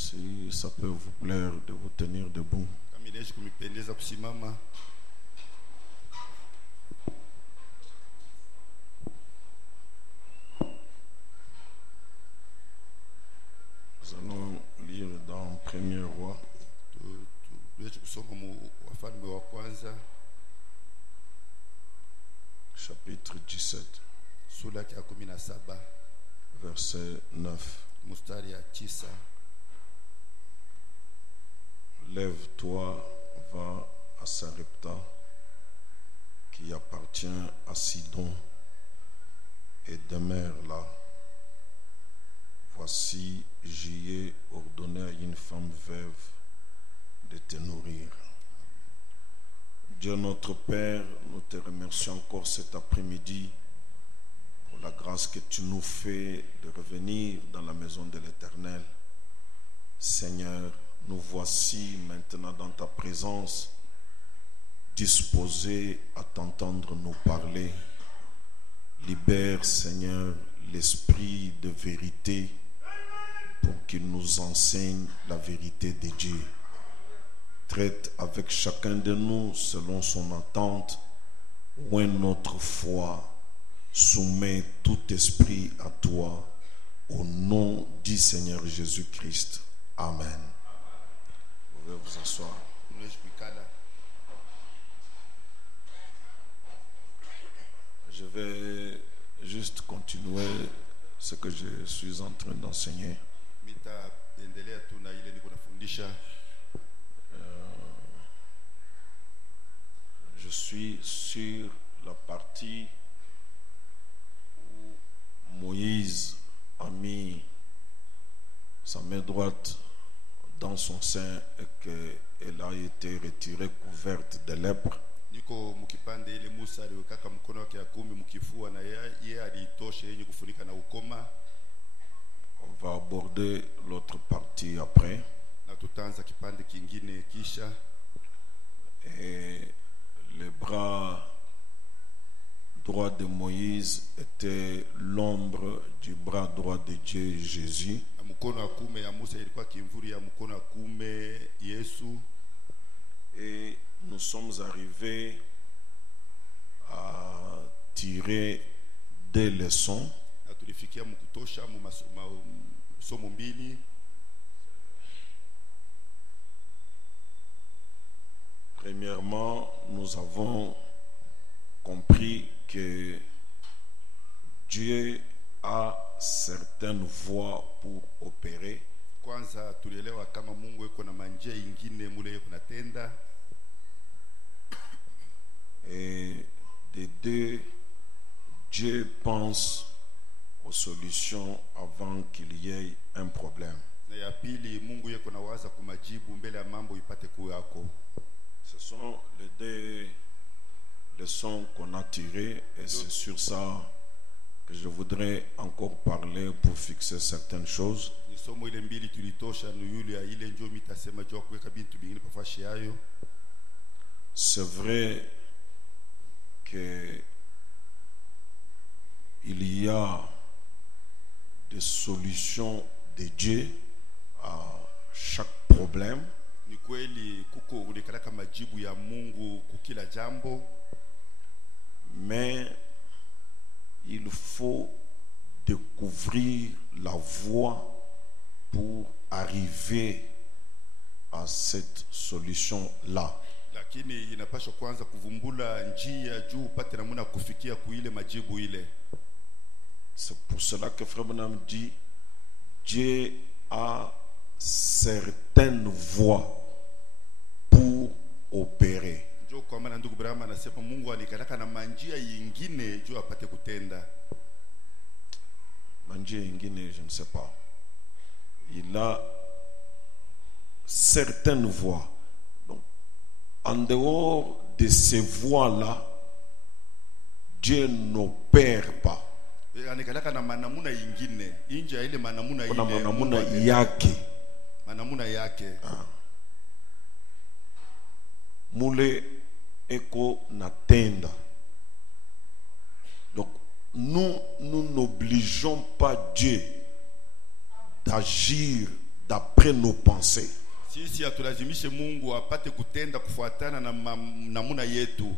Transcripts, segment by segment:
Si ça peut vous plaire de vous tenir debout. Kama inaweza kumipendeza kusimama. Nous allons lire dans 1er Roi, Tuweze kusoma mu Wafalme wa kwanza chapitre 17, sura ya 17 verset 9. mstari ya 9. Lève-toi, va à Sarepta, qui appartient à Sidon, et demeure là. Voici, j'y ai ordonné à une femme veuve de te nourrir. Dieu notre Père, nous te remercions encore cet après-midi pour la grâce que tu nous fais de revenir dans la maison de l'Éternel. Seigneur, nous voici maintenant dans ta présence, disposés à t'entendre nous parler. Libère, Seigneur, l'esprit de vérité pour qu'il nous enseigne la vérité de Dieu. Traite avec chacun de nous selon son attente, ou notre foi. Soumets tout esprit à toi, au nom du Seigneur Jésus-Christ. Amen. Vous pouvez vous asseoir. Tunaweza kuikala. Je vais juste continuer ce que je suis en train d'enseigner. Mitaendelea tu na ile niko nafundisha. Je suis sur la partie où Moïse a mis sa main droite dans son sein et qu'elle a été retirée couverte de lèpre. Niko mukipande ile Musa aliweka mkono wake ya kumi mkifua na yeye alitosha yenye kufunika na ukoma. On va aborder l'autre partie après. Na tutaanza kipande kingine kisha. Et le bras droit de Moïse était l'ombre du bras droit de Dieu Jésus. Mkono wa kume ya Musa ilikuwa kimvuri ya mkono wa kume Yesu. Et nous sommes arrivés à tirer des leçons. Na tulifikia mkutosha mu masomo mbili. Premièrement, nous avons compris que Dieu a certaines voies pour opérer. Kwanza tulielewa kama Mungu yuko na manjia ingine mule yuko natenda. Et de deux, Dieu pense aux solutions avant qu'il y ait un problème. Na ya pili Mungu yuko nawaza kumajibu mbele ya mambo ipate kuwa yako. Ce sont les deux leçons qu'on a tirées et c'est sur ça que je voudrais encore parler pour fixer certaines choses. Ni somo ile mbili tulitosha ni yule ya ile njoo mitasema jua kuweka bintu bingine pafashi yayo. C'est vrai que il y a des solutions de Dieu à chaque problème. Ni kweli kuko ulikalaka majibu ya Mungu kukila jambo, mais il faut découvrir la voie pour arriver à cette solution-là. lakini inapaswa kwanza kuvumbula njia juu upate namna kufikia kuile majibu ile. C'est pour cela que Frère Branham dit Dieu a certaines voies pour opérer. Njoo kwa maana ndugu Brahma anasema Mungu anikalaka na manjia yingine juu apate kutenda. Manjia yingine, je ne sais pas. Il a certaines voies. Donc, en dehors de ces voies-là, Dieu n'opère pas. Anikalaka na manamuna yingine, inje ya ile manamuna ile. Kuna manamuna yake. Manamuna yake. Mule eko natenda. Donc, nous n'obligeons pas Dieu d'agir d'après nos pensées, sisi atulazimishe Mungu apate kutenda kufuatana na namuna yetu,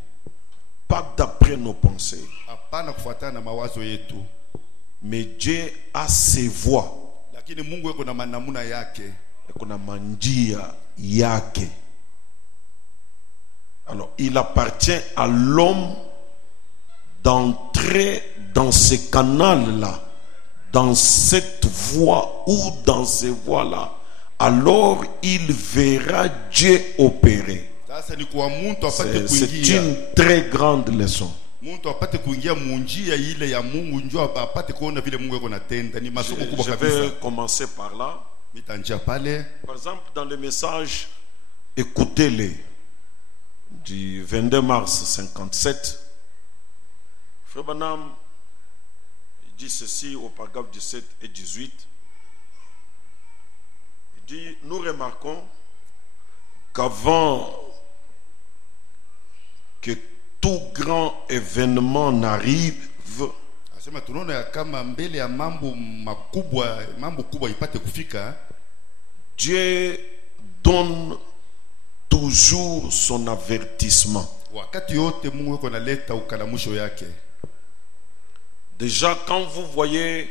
pas d'après nos pensées, hapana kufuatana na mawazo yetu, mais Dieu a ses voies, lakini Mungu yuko na namuna yake, yuko na manjia yake. Alors il appartient à l'homme d'entrer dans ce canal-là, dans cette voie ou dans ces voies-là. Alors il verra Dieu opérer. C'est une très grande leçon. Je vais commencer par là. Par exemple, dans le message, écoutez-les, du 22 mars 57, Frère Branham dit ceci au paragraphe 17 et 18. Il dit, nous remarquons qu'avant que tout grand événement n'arrive, Dieu donne toujours son avertissement. Déjà, quand vous voyez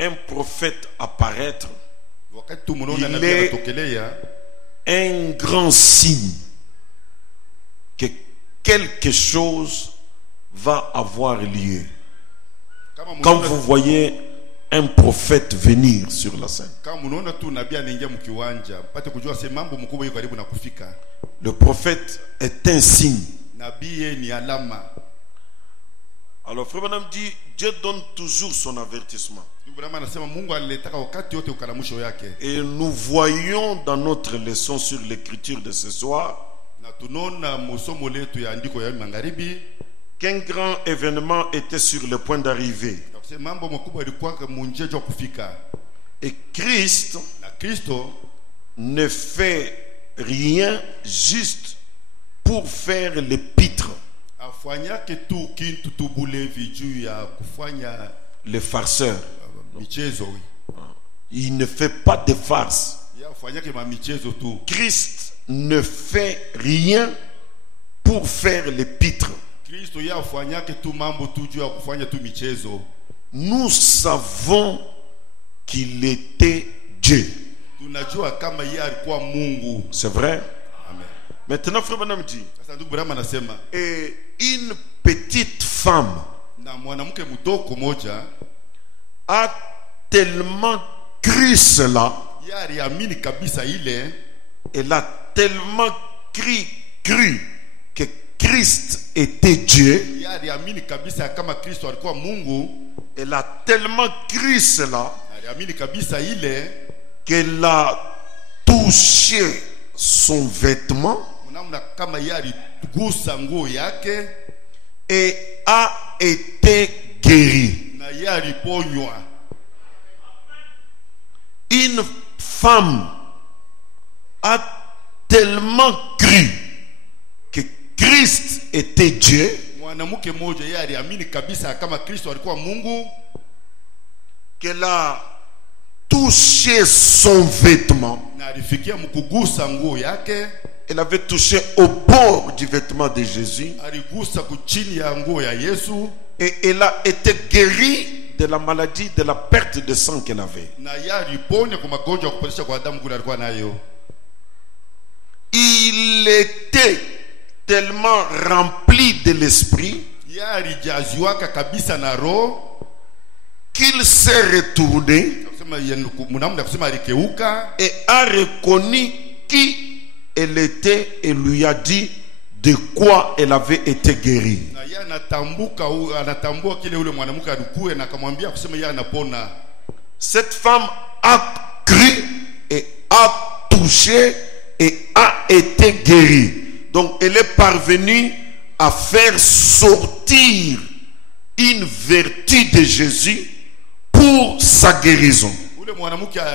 un prophète apparaître, il est un grand signe que quelque chose va avoir lieu. Quand vous voyez un prophète venir sur la scène, le prophète est un signe. Alors Frère Branham dit, Dieu donne toujours son avertissement. Et nous voyons dans notre leçon sur l'écriture de ce soir qu'un grand événement était sur le point d'arriver. Et Christ ne fait rien juste pour faire l'épître. Les farceurs. Il ne fait pas de farce. Christ ne fait rien pour faire l'épître. Nous savons qu'il était Dieu. C'est vrai? Maintenant, Frère Branham dit, et une petite femme a tellement cru cela, elle a tellement cru que Christ était Dieu, elle a tellement cru cela qu'elle a touché son vêtement et a été guérie. Une femme a tellement cru que Christ était Dieu qu'elle a touché son vêtement. Elle avait touché au bord du vêtement de Jésus et elle a été guérie de la maladie, de la perte de sang qu'elle avait. Il était tellement rempli de l'esprit qu'il s'est retourné et a reconnu qui elle était et lui a dit de quoi elle avait été guérie. Cette femme a cru et a touché et a été guérie. Donc elle est parvenue à faire sortir une vertu de Jésus pour sa guérison. Frère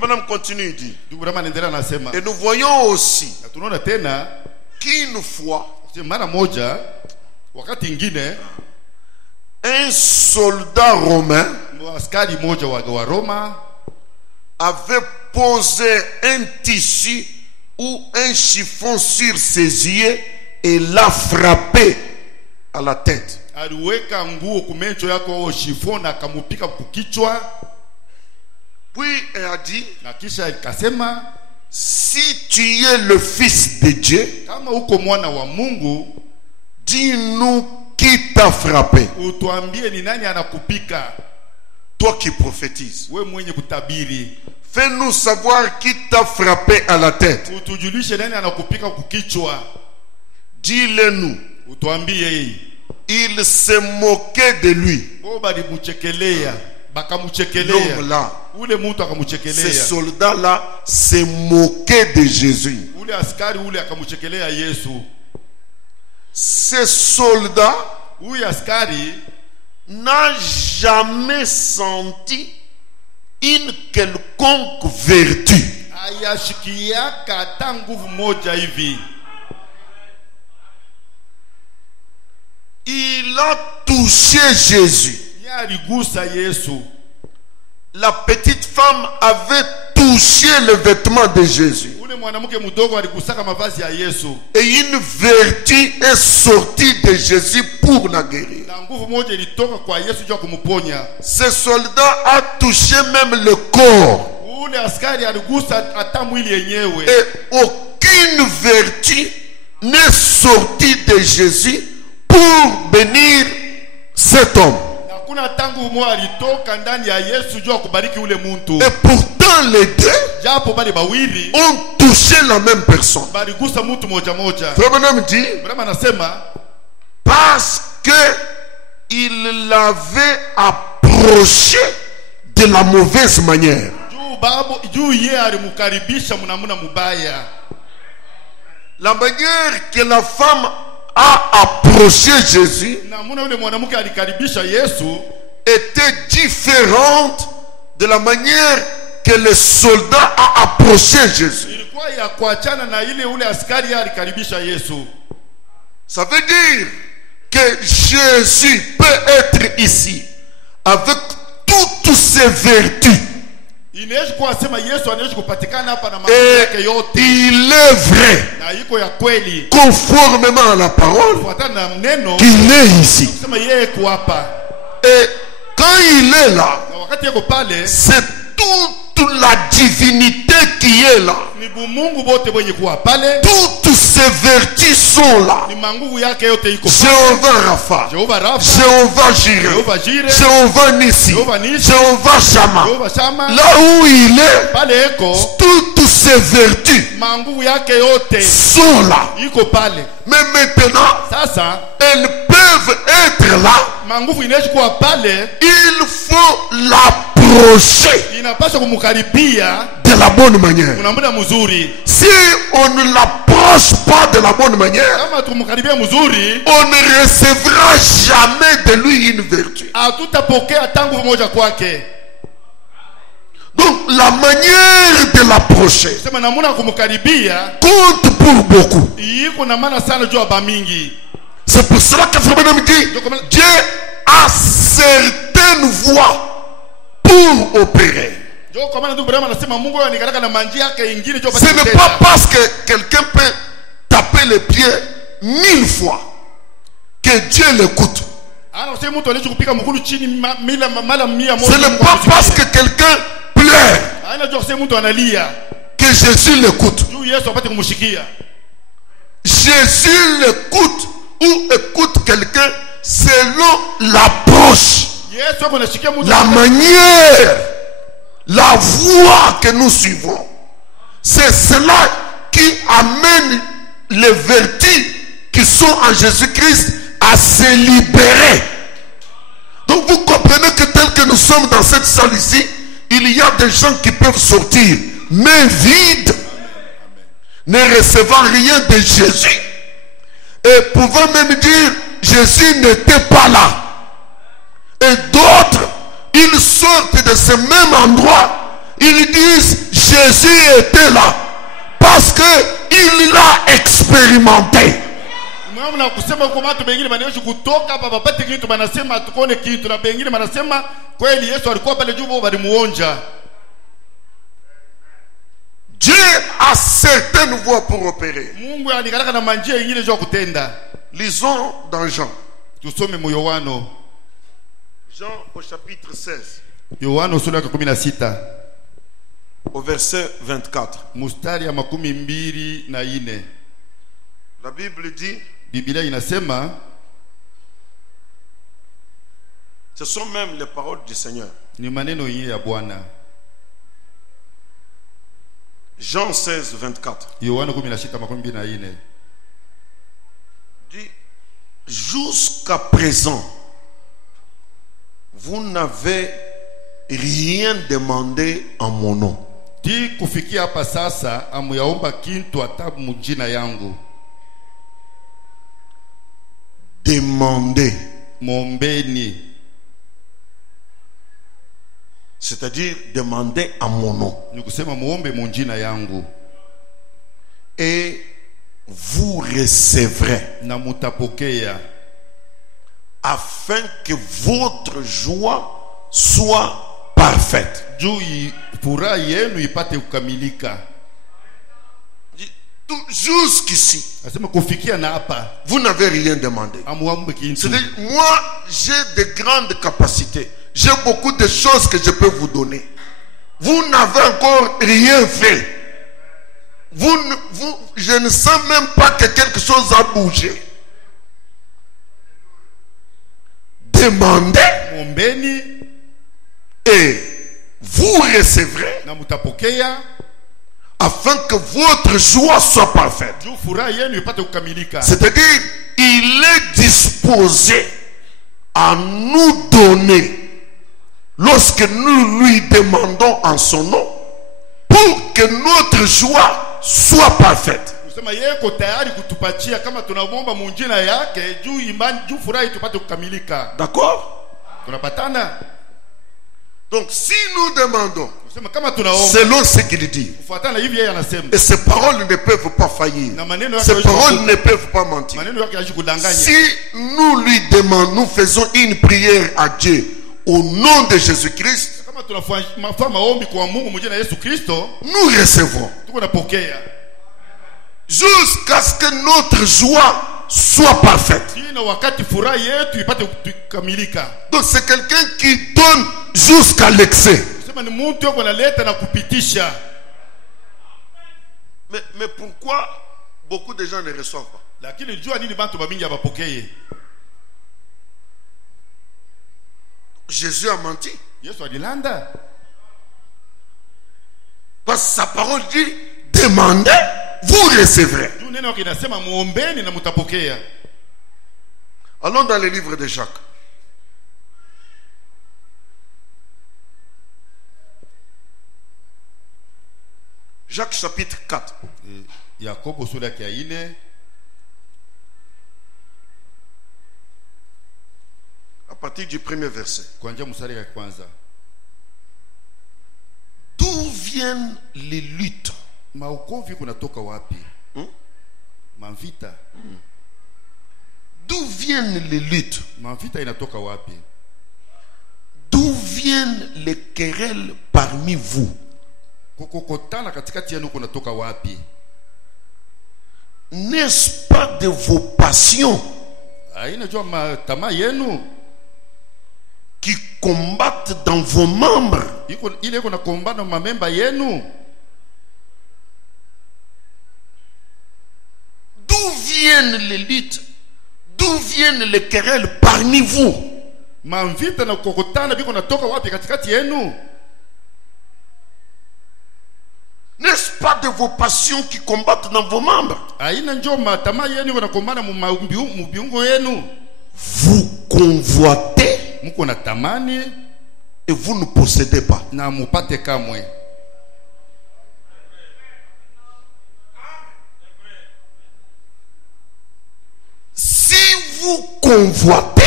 Branham continue, il dit, et nous voyons aussi qu'une fois un soldat romain askari moja wa Roma avait posé un tissu ou un chiffon sur ses yeux et l'a frappé à la tête. aliweka nguo kumecho yako au chiffon na akamupika kukichwa. Puis il a dit, Na kisha ikasema, si tu es le fils de Dieu, kama uko mwana wa Mungu, dis-nous qui t'a frappé. utuambie ni nani anakupika. Toi qui prophétises, We mwenye kutabiri, fais-nous savoir qui t'a frappé à la tête. utujulishe nani anakupika kukichwa. Dis-le-nous. Utuambie. Il se moquait de lui. Bo balimuchekelea, bakamuchekelea. L'homme là, Ule mtu ce akamuchekelea. soldat-là se moquait de Jésus. Ule askari ule akamuchekelea Yesu. Ce soldat Huyu askari n'a jamais senti une quelconque vertu. ayashikiaka hata nguvu moja hivi. Il a touché Jésus. Yeye aligusa Yesu. La petite femme avait touché le vêtement de Jésus. Ule mwanamke mdogo aligusaka mavazi ya Yesu. Et une vertu est sortie de Jésus pour la guérir. Na nguvu moja ilitoka kwa Yesu juu ya kumponya. Ce soldat a touché même le corps. Ule askari aligusa hata mwili yenyewe. Et aucune vertu n'est sortie de Jésus pour bénir cet homme. Na kuna tangu moja alitoka ndani ya Yesu juu ya kubariki ule muntu. Et pourtant les deux Japo bali bawili ont touché la même personne. baligusa mtu moja moja. Frère Branham dit, Brahma anasema parce que il l'avait approché de la mauvaise manière. juu yeye alimkaribisha mnamuna mubaya. La manière que la femme a approché Jésus Namuna ule mwanamke alikaribisha Yesu était différente de la manière que le soldat a approché Jésus. ilikuwa ya kuachana na ile ule askari alikaribisha Yesu. Ça veut dire que Jésus peut être ici avec toutes ses vertus. Inaweza kuwa sema Yesu anaweza kupatikana hapa na mambo Et yake yote. il est vrai, Na iko ya kweli. conformément à la parole, Kufuatana na neno qu'il est ici. sema yeye kwa hapa. Et quand il est là, Na wakati yako pale c'est toute la divinité qui est là. ni Mungu bote mwenye kuwa pale. Toutes ses vertus sont là. Ni manguvu yake yote iko pale. Jéhovah Rapha, Jehova Rafa, Jéhovah Jireh, Jehova Jire, Jéhovah Nissi, Jehova Nisi, Jéhovah Shammah. Jehova Shama. Là où il est, Pale eko toutes ses vertus manguvu yake yote sont là. iko pale. Mais maintenant, Sasa elles peuvent être là. manguvu inaweza kuwa pale, Il faut l'approcher inapaswa kumkaribia de la bonne manière. unamuna mzuri. Si on ne l'approche pas de la bonne manière, Kama tumkaribia mzuri, on ne recevra jamais de lui une vertu. hatutapokea tangu moja kwake. Donc la manière de l'approcher Sema namuna kumkaribia compte pour beaucoup. iko na maana sana juu ya bamingi. C'est pour cela que Frère Branham dit, Dieu a certaines voies pour opérer. Ndio kwa maana ndugu Brahma anasema Mungu anikaraka na manjia yake ingine juu Ce n'est pas parce que quelqu'un peut taper les pieds 1000 fois que Dieu l'écoute. ana usema mtu anaweza kupika mkulu chini mara 100 Ce n'est pas parce que quelqu'un pleure ana juu usema mtu analia que Jésus l'écoute. juu Yesu apate kumshikia. Jésus l'écoute ou écoute quelqu'un selon l'approche, Yesu hapo anashikia mtu la manière, la voie que nous suivons. C'est cela qui amène les vertus qui sont en Jésus-Christ à se libérer. Donc vous comprenez que tel que nous sommes dans cette salle ici, il y a des gens qui peuvent sortir mains vides, ne recevant rien de Jésus, et pouvant même dire Jésus n'était pas là. Et d'autres, ils sortent de ce même endroit, ils disent Jésus était là parce que il l'a expérimenté. Simama na kusema kwa watu wengine wanaoishi kutoka hapa wapate kitu wanasema tukone kitu na wengine wanasema kweli Yesu alikuwa pale juu walimuonja. Dieu a certaines voies pour opérer. Mungu anakaraka na manjia nyingine za kutenda. Lisons dans Jean. Tusome mu Yohano. Jean au chapitre 16. Yohano sura ya 16. Au verset 24. Mstari ya 24. La Bible dit, Biblia inasema, ce sont même les paroles du Seigneur. Ni maneno yenyewe ya Bwana. Jean 16, 24. Yohano 16:24. Dit, jusqu'à présent, vous n'avez rien demandé en mon nom. Ti kufikia hapa sasa amuyaomba kintu hata mjina yangu. Demandez. Mombeni. C'est-à-dire demander à mon nom. Ni kusema muombe mjina yangu. Et vous recevrez. Na mutapokea. Afin que votre joie soit parfaite. Juu furaha yenu ipate kukamilika. Jusqu'ici, asema kufikia na hapa, vous n'avez rien demandé. C'est-à-dire, moi, j'ai de grandes capacités. J'ai beaucoup de choses que je peux vous donner. Vous n'avez encore rien fait. Je ne sens même pas que quelque chose a bougé. Demandez et vous recevrez, afin que votre joie soit parfaite. C'est-à-dire, il est disposé à nous donner lorsque nous lui demandons en son nom, pour que notre joie soit parfaite. D'accord? Donc si nous demandons selon ce qu'il dit, et ces paroles ne peuvent pas faillir, ces paroles ne peuvent pas mentir. Si nous lui demandons, nous faisons une prière à Dieu au nom de Jésus-Christ, nous recevons jusqu'à ce que notre joie soit parfaite. Donc c'est quelqu'un qui donne jusqu'à l'excès. Mais pourquoi beaucoup de gens ne reçoivent pas? Jésus a menti. Parce que sa parole dit, demandez, vous recevrez. Allons dans le livre de Jacques. Jacques chapitre 4. À partir du premier verset. D'où viennent les luttes? D'où viennent les luttes? D'où viennent les querelles parmi vous? N'est-ce pas de vos passions qui combattent dans vos membres? D'où viennent les luttes? D'où viennent les querelles parmi vous? N'est-ce pas de vos passions qui combattent dans vos membres? Vous convoitez et vous ne possédez pas. Si vous convoitez,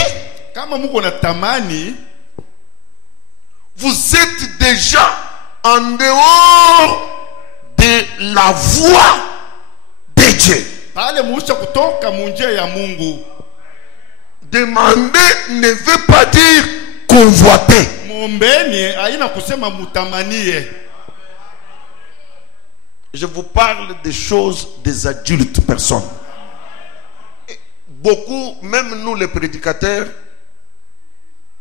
vous êtes déjà en dehors de la voie de Dieu. pale muisha kutoka munjia ya Mungu. Demander ne veut pas dire convoiter. Muombeni haina kusema mutamanie. Je vous parle des choses des adultes personnes. Beaucoup, même nous les prédicateurs,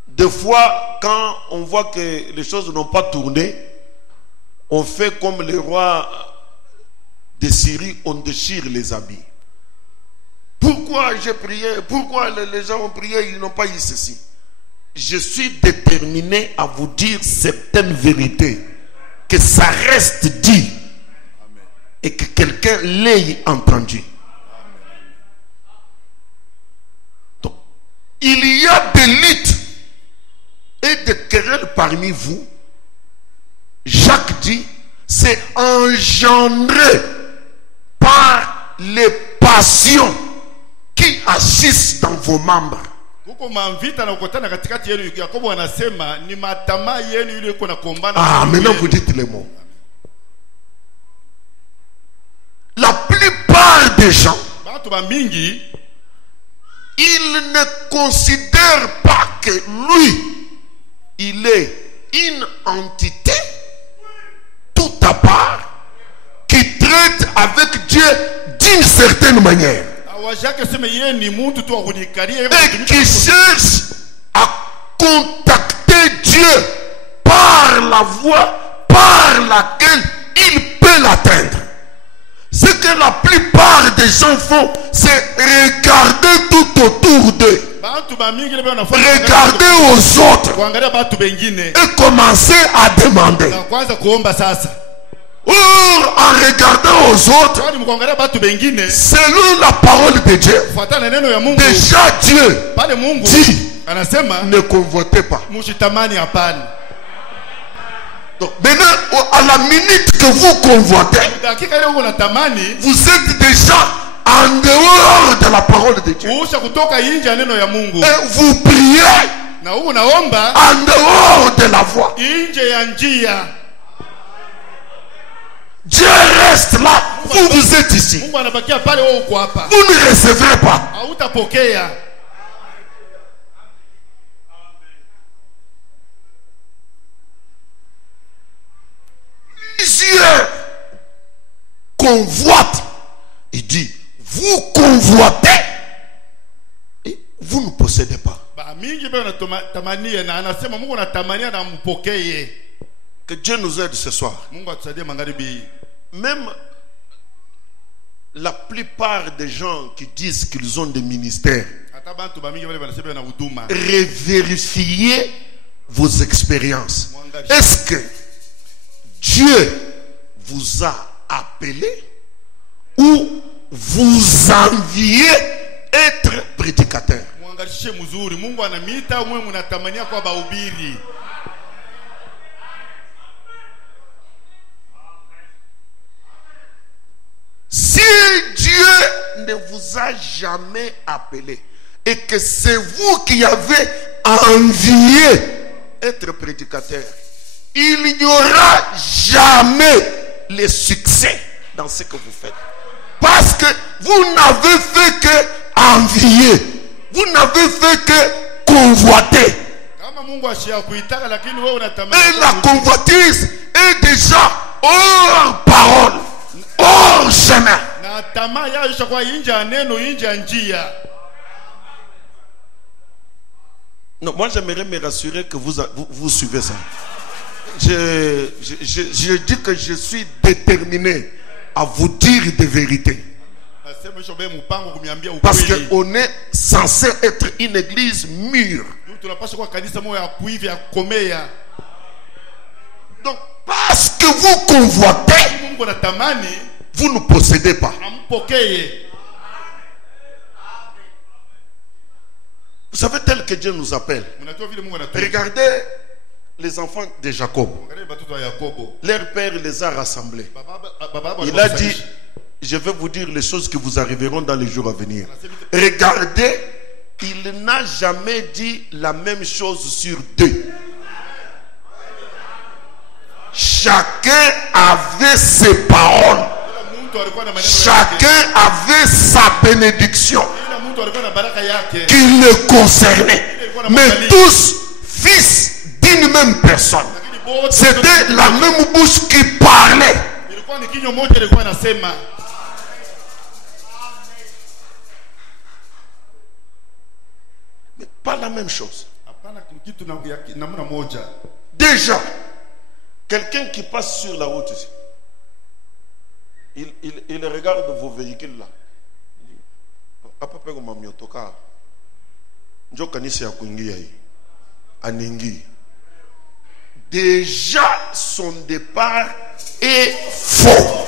des fois, quand on voit que les choses n'ont pas tourné, on fait comme les rois de Syrie, on déchire les habits. Pourquoi j'ai prié? Pourquoi les gens ont prié? Ils n'ont pas eu ceci. Je suis déterminé à vous dire certaines vérités, que ça reste dit et que quelqu'un l'ait entendu. Donc, il y a des luttes et des querelles parmi vous. Jacques dit, c'est engendré par les passions qui agissent dans vos membres. Ah, maintenant vous dites les mots. La plupart des gens, ils ne considèrent pas que lui, il est une entité tout à part qui traite avec Dieu d'une certaine manière et qui cherche à contacter Dieu par la voie par laquelle il peut l'atteindre. Ce que la plupart des gens font, c'est regarder tout autour d'eux, regarder aux autres et commencer à demander. Or, en regardant aux autres, selon la parole de Dieu, déjà Dieu dit, ne convoitez pas. Donc maintenant, à la minute que vous convoitez, vous êtes déjà en dehors de la parole de Dieu. Et vous priez en dehors de la voie. Dieu reste là, vous êtes ici. Vous ne recevrez pas. Plusieurs convoitent. Il dit, vous convoitez et vous ne possédez pas. Que Dieu nous aide ce soir. Même la plupart des gens qui disent qu'ils ont des ministères, revérifiez vos expériences. Est-ce que Dieu vous a appelé ou vous enviez être prédicateur? Si Dieu ne vous a jamais appelé et que c'est vous qui avez envié être prédicateur, il n'y aura jamais le succès dans ce que vous faites. Parce que vous n'avez fait que envier. Vous n'avez fait que convoiter. Et la convoitise est déjà hors parole, hors chemin. Non, moi j'aimerais me rassurer que vous suivez ça. Je dis que je suis déterminé à vous dire des vérités. Parce qu'on est censé être une église mûre. Donc, parce que vous convoitez, vous ne possédez pas. Vous savez, tel que Dieu nous appelle. Regardez les enfants de Jacob. Leur père les a rassemblés. Il a dit, je vais vous dire les choses qui vous arriveront dans les jours à venir. Regardez, il n'a jamais dit la même chose sur deux. Chacun avait ses paroles Chacun avait sa bénédiction qui le concernait. Mais tous fils d'une même personne. C'était la même bouche qui parlait. Mais pas la même chose. Déjà, quelqu'un qui passe sur la route ici, il regarde vos véhicules là. À peu près comme Miotoka. Njokanisi ya kuingia hii. Aningi. Déjà son départ est faux.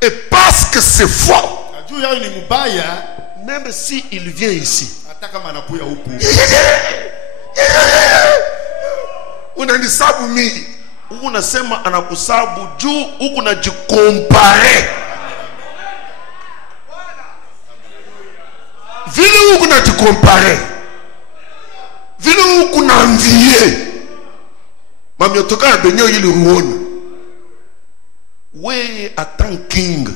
Et parce que c'est faux, même s'il vient ici, unanisabu mimi, unasema anakusabu juu huku najikompare. Vile huku najikompare, vile huku naanvie. Mami otoka ya benyo ili ruona. We atan king.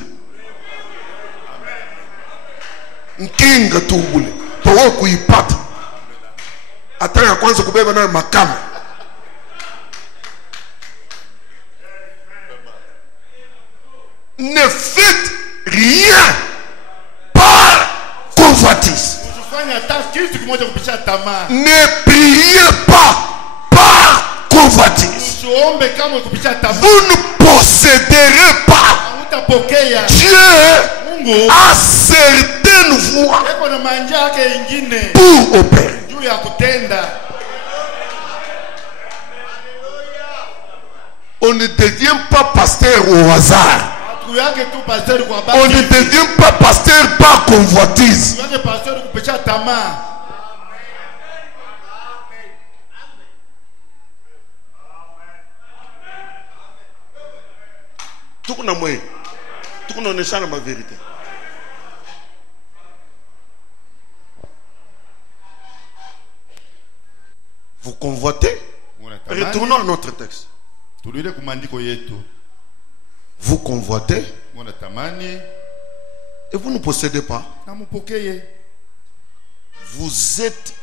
Nkinga tu ule. Pawa kuipata. Atan ya kwanza kubeba na makama. Ne faites rien par convoitise. Ne priez pas par convoitise. Vous ne posséderez pas. Dieu a certaines voies pour opérer. On ne devient pas pasteur au hasard. On ne devient pas pasteur par convoitise. Tout le monde est ma vérité. Vous convoitez. Retournons à notre texte. Vous convoitez et vous ne possédez pas. Vous êtes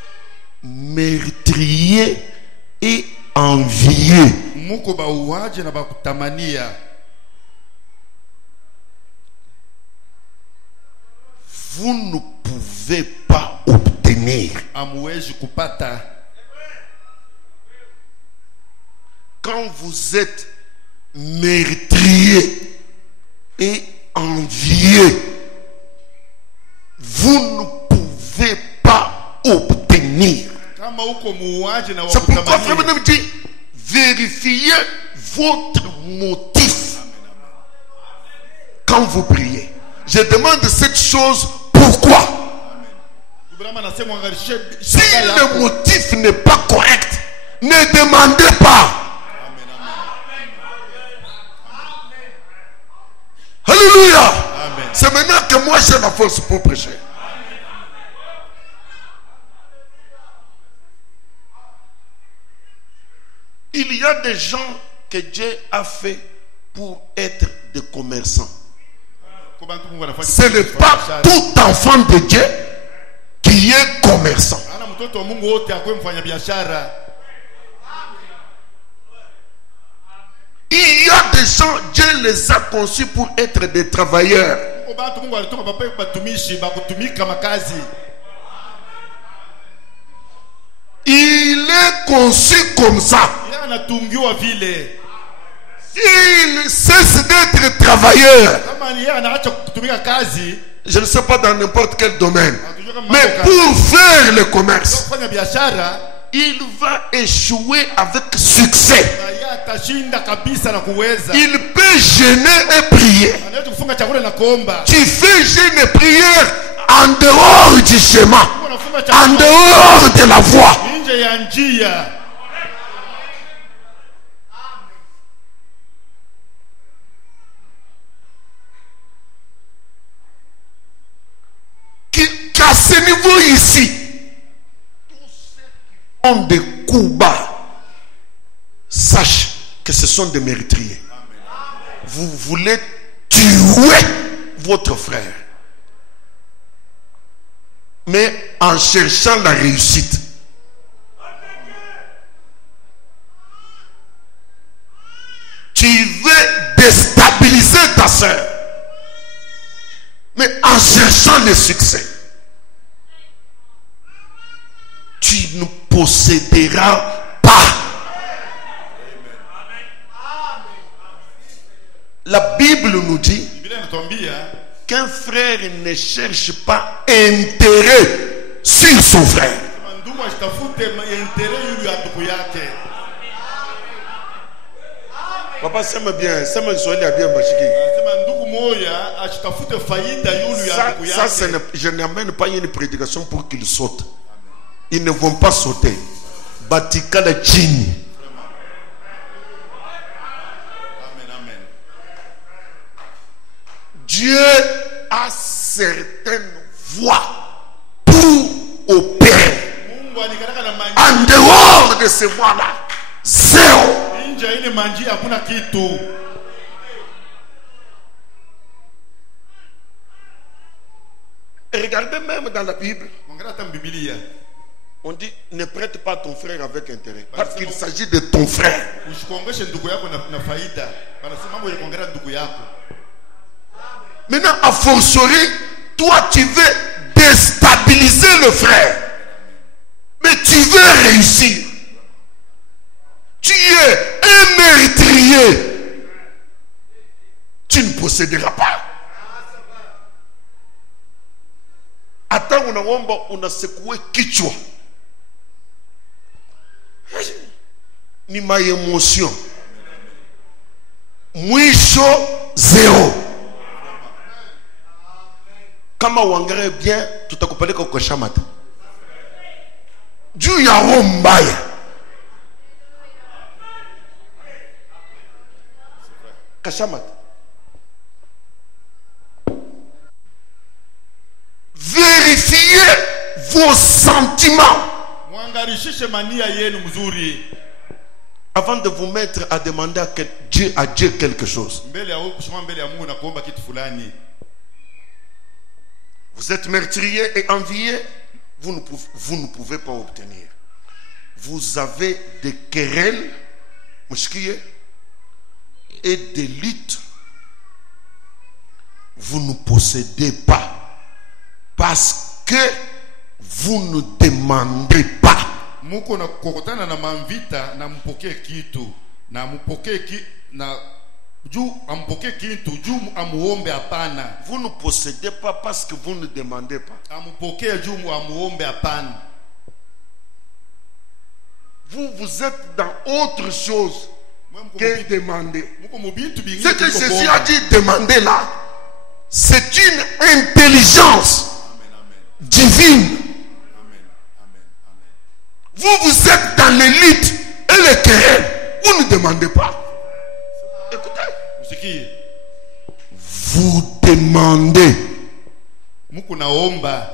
meurtrier et envié. Vous ne pouvez pas obtenir. Quand vous êtes meurtrier et envié, vous ne pouvez pas obtenir. C'est pourquoi frère me dit, vérifiez votre motif quand vous priez. Je demande cette chose, pourquoi? Si le motif n'est pas correct, ne demandez pas. Alléluia. C'est maintenant que moi j'ai la force pour prêcher. Il y a des gens que Dieu a fait pour être des commerçants. Ce n'est pas tout enfant de Dieu qui est commerçant. Il y a des gens, Dieu les a conçus pour être des travailleurs. Il est conçu comme ça. S'il cesse d'être travailleur, je ne sais pas dans n'importe quel domaine, mais pour faire le commerce, il va échouer avec succès. Il peut jeûner et prier. Tu fais jeûne et prière en dehors du chemin, en dehors de la voie. Qu'à ce niveau ici, tous ceux qui font des coups bas, sache que ce sont des mérétriers. Vous voulez tuer votre frère. Mais en cherchant la réussite. Tu veux déstabiliser ta soeur. Mais en cherchant le succès. Tu ne posséderas pas. La Bible nous dit qu'un frère ne cherche pas intérêt sur son frère. Papa, sema bien, sema Kiswahili ya bien bashiki. Ça, je n'amène pas une prédication pour qu'ils sautent. Ils ne vont pas sauter. Batika la chini. Dieu a certaines voies pour opérer. En dehors de ces voies-là, zéro. Regardez même dans la Bible. On dit ne prête pas ton frère avec intérêt. Parce qu'il s'agit de ton frère. Maintenant, a fortiori, toi tu veux déstabiliser le frère. Mais tu veux réussir. Tu es un mérétrier. Tu ne posséderas pas. Attends, on a secoué kichwa. Ni ma émotion. Mwisho zéro. Kama uangalie bien, tutakupeleka kwa shamata. Juu ya roho mbaya. Kashamata. Vérifiez vos sentiments. Avant de vous mettre à demander à Dieu quelque chose. Vous êtes meurtrier et envié, vous ne pouvez pas obtenir. Vous avez des querelles et des luttes. Vous ne possédez pas. Parce que vous ne demandez pas. Vous ne possédez pas parce que vous ne demandez pas. Vous êtes dans autre chose que demander. Ce que Jésus a dit demander là, c'est une intelligence divine. Vous êtes dans l'élite et les querelles. Vous ne demandez pas. Écoutez. Vous demandez.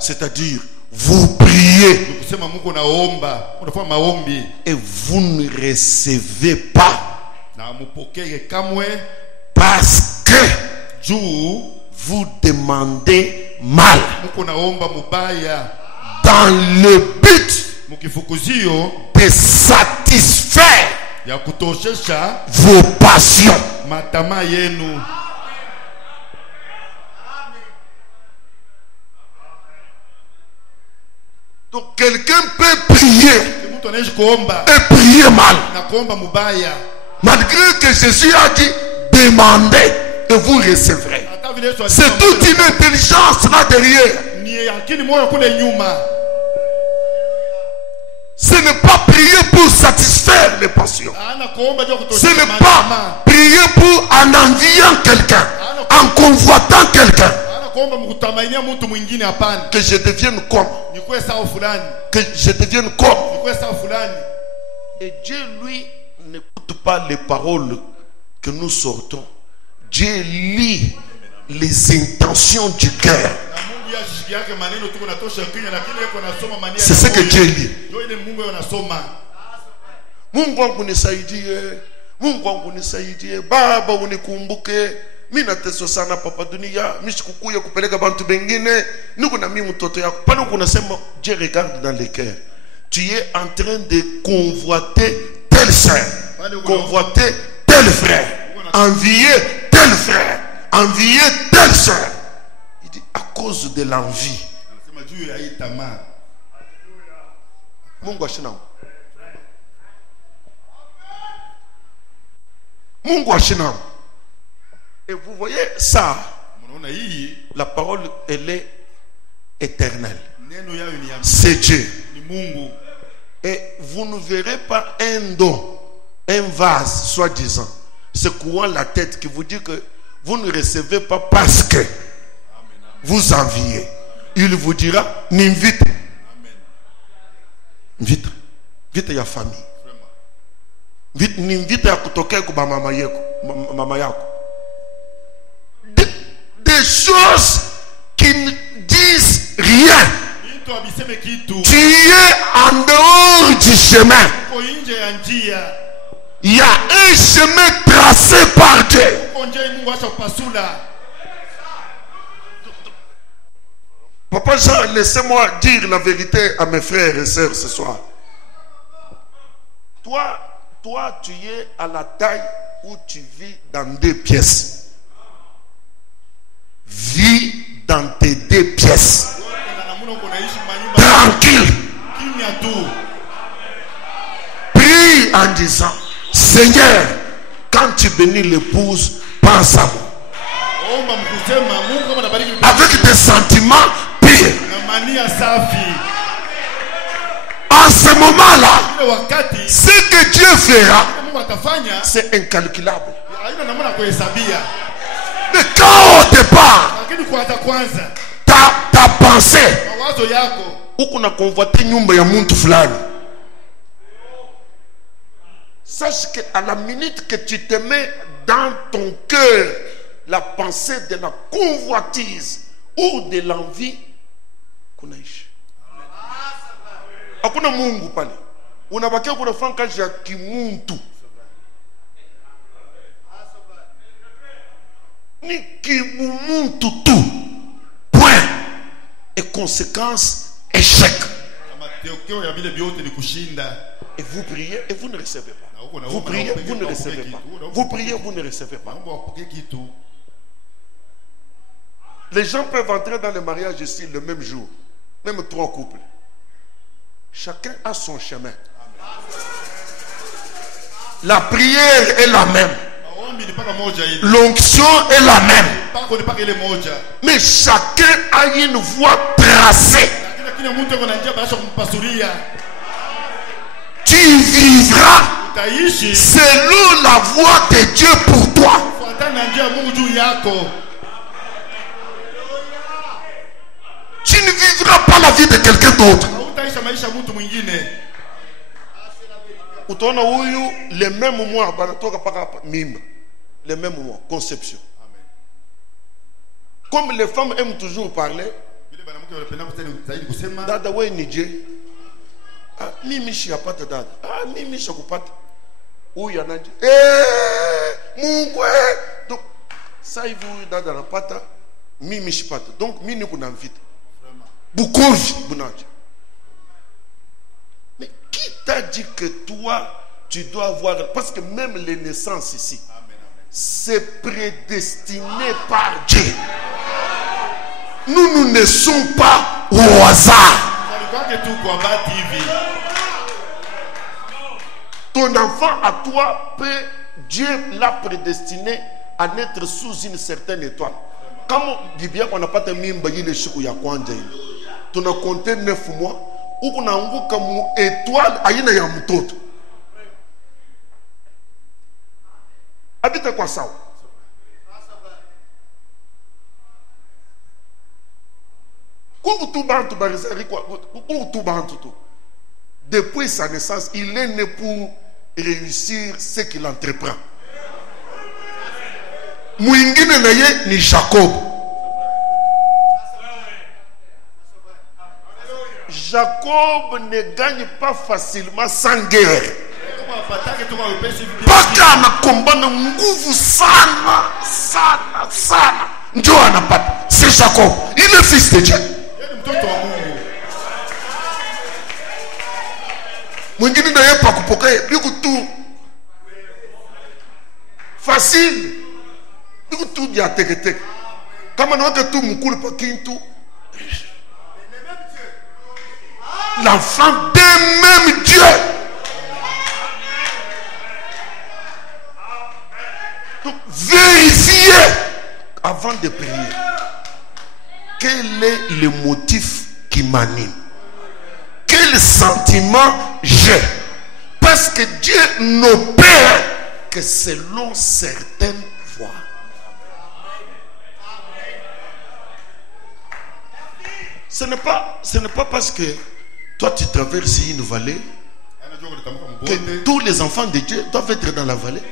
C'est-à-dire, vous priez. Et vous ne recevez pas. Parce que vous demandez mal. Dans le but de satisfaire vos passions. Donc quelqu'un peut prier et prier mal. Malgré que Jésus a dit demandez et vous recevrez. C'est toute une intelligence là derrière. Ce n'est pas prier pour satisfaire les passions. Ce n'est pas prier pour en enviant quelqu'un, en convoitant quelqu'un. Que je devienne comme. Que je devienne comme. Et Dieu, lui, n'écoute pas les paroles que nous sortons. Dieu lit les intentions du cœur. C'est ce que Dieu lit. Mungu wangu nisaidie, Mungu wangu nisaidie, Baba unikumbuke. Mimi nateso sana papa dunia, mimi sikukuya kupeleka bantu bengine, niko na mimi mtoto yako. Pendant qu'on sema Dieu regarde dans le cœur. Tu es en train de convoiter tel sœur, convoiter tel frère, envier tel frère, envier tel sœur. Il dit à cause de l'envie. Mungu ashinamu. Mungu ashinamu. Et vous voyez ça, la parole, elle est éternelle. C'est Dieu. Et vous ne verrez pas un don, un vase, soi-disant, secouant la tête qui vous dit que vous ne recevez pas parce que vous enviez. Il vous dira, n'invite. Vite. Vite ya famille. Vite, n'invite ya kutoke kuba mama yako. Des choses qui ne disent rien. Tu es en dehors du chemin. Il y a un chemin tracé par Dieu. Papa Jean, laissez-moi dire la vérité à mes frères et sœurs ce soir. Toi, tu es à la taille où tu vis dans 2 pièces. Vis dans tes 2 pièces. Tranquille. Prie en disant, Seigneur, quand tu bénis l'épouse, pense à moi. Avec des sentiments pires. En ce moment-là, ce que Dieu fera, c'est incalculable. Mais quand au départ, ta pensée, où qu'on a convoité nyumba ya muntu fulani, sache qu'à la minute que tu te mets dans ton cœur la pensée de la convoitise ou de l'envie, kunaishi. Hakuna Mungu pale. Unabakia kunafanya kazi ya kimuntu. Ni kimuntu tu. Point. Et conséquence, échec. Et vous priez et vous ne recevez pas. Vous priez, vous ne recevez pas. Vous priez, vous ne recevez pas. Les gens peuvent entrer dans le mariage ici le même jour. Même 3 couples. Chacun a son chemin. La prière est la même. L'onction est la même. Mais chacun a une voie tracée. Tu vivras selon la voie de Dieu pour toi. Tu ne vivras pas la vie de quelqu'un d'autre. Utaona huyu les mêmes mois banatoka paka mimba, les mêmes mois conception. Comme les femmes aiment toujours parler, dada we nije, ah mimi shiyapata dada, ah mimi shakupata, huyu anaje, Mungu donc ça hivi huyu dada anapata, mimi shipata, donc mimi kuna mvita, bukovi bunaje. Mais qui t'a dit que toi, tu dois avoir... Parce que même les naissances ici, c'est prédestiné par Dieu. Nous ne naissons pas au hasard. Ton enfant à toi, Dieu l'a prédestiné à naître sous une certaine étoile. Comme dit bien qu'on n'a pas de mimba, il est chikou ya kwanja. Tu as compté 9 mois. Ou kuna anguka mu étoile aina ya mtoto. Habite kwa sawa. Pour tout bantu barizari kwa pour tout bantu tout. Depuis sa naissance, il est né pour réussir ce qu'il entreprend. Mwingine naye ni Jacob. Jacob ne gagne pas facilement sans guerre. mpaka anakomba na nguvu sana sana sana, ndio anapata. C'est Jacob, il est fils de Dieu. Mwingine na yeye pa kupokea biko tu facile, biko tu dia teke kama na wake tu mkulu pa kintu. L'enfant d'un même Dieu. Donc, vérifiez avant de prier. Quel est le motif qui m'anime? Quel sentiment j'ai? Parce que Dieu n'opère que selon certaines voies. Ce n'est pas parce que toi tu traverses une vallée que tous les enfants de Dieu doivent être dans la vallée.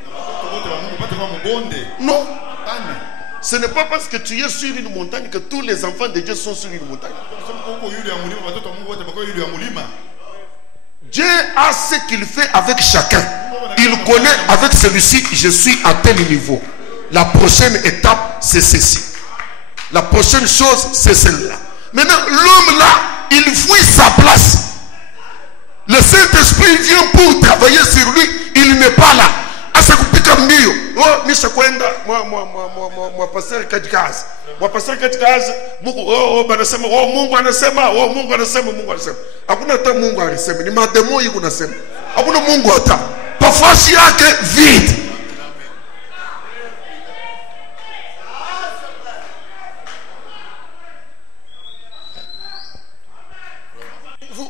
Non. Ce n'est pas parce que tu es sur une montagne que tous les enfants de Dieu sont sur une montagne. Dieu a ce qu'il fait avec chacun. Il connaît avec celui-ci, je suis à tel niveau. La prochaine étape, c'est ceci. La prochaine chose, c'est celle-là. Maintenant, l'homme là, il fouille sa place. Le Saint-Esprit vient pour travailler sur lui. Il n'est pas là. Asakupika mbio. Oh, misha kwenda. Moi pasteur katikaz. Moi pasteur katikaz. Banasema. Mungu anasema. Mungu anasema. Mungu anasema. Hakuna hata Mungu anasema. Ni mademo yuko nasema. Hakuna Mungu hata. Pafashi yake vide.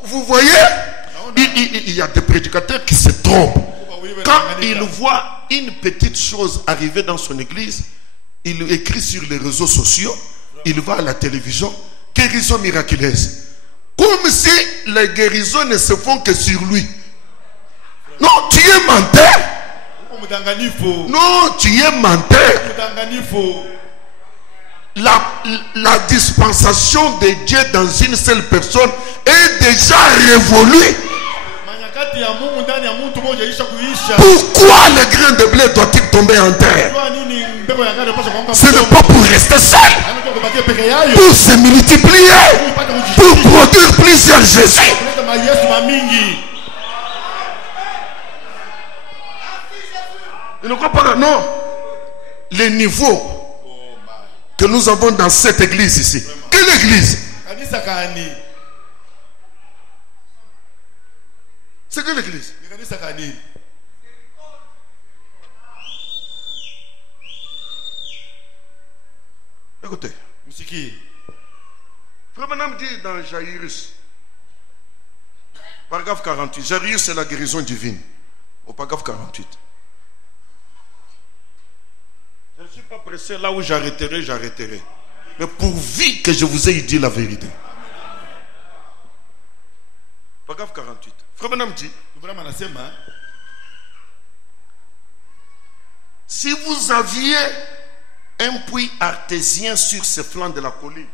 Vous voyez, il y a des prédicateurs qui se trompent. Quand il voit une petite chose arriver dans son église, il écrit sur les réseaux sociaux, il va à la télévision, guérison miraculeuse. Comme si les guérisons ne se font que sur lui. Non, tu es menteur. Non, tu es menteur. La dispensation de Dieu dans une seule personne est déjà révolue. Pourquoi le grain de blé doit-il tomber en terre? Ce n'est pas pour rester seul, pour se multiplier, pour produire plusieurs Jésus. Il ne croit pas, non. Les niveaux que nous avons dans cette église ici. Quelle église? C'est quelle église? Écoutez. Frère Branham dit dans Jairus, paragraphe 48. Jairus, c'est la guérison divine. Au paragraphe 48. Je ne suis pas pressé, là où j'arrêterai, j'arrêterai. Mais pourvu que je vous ai dit la vérité. Paragraphe 48. Frère Branham dit, si vous aviez un puits artésien sur ce flanc de la colline,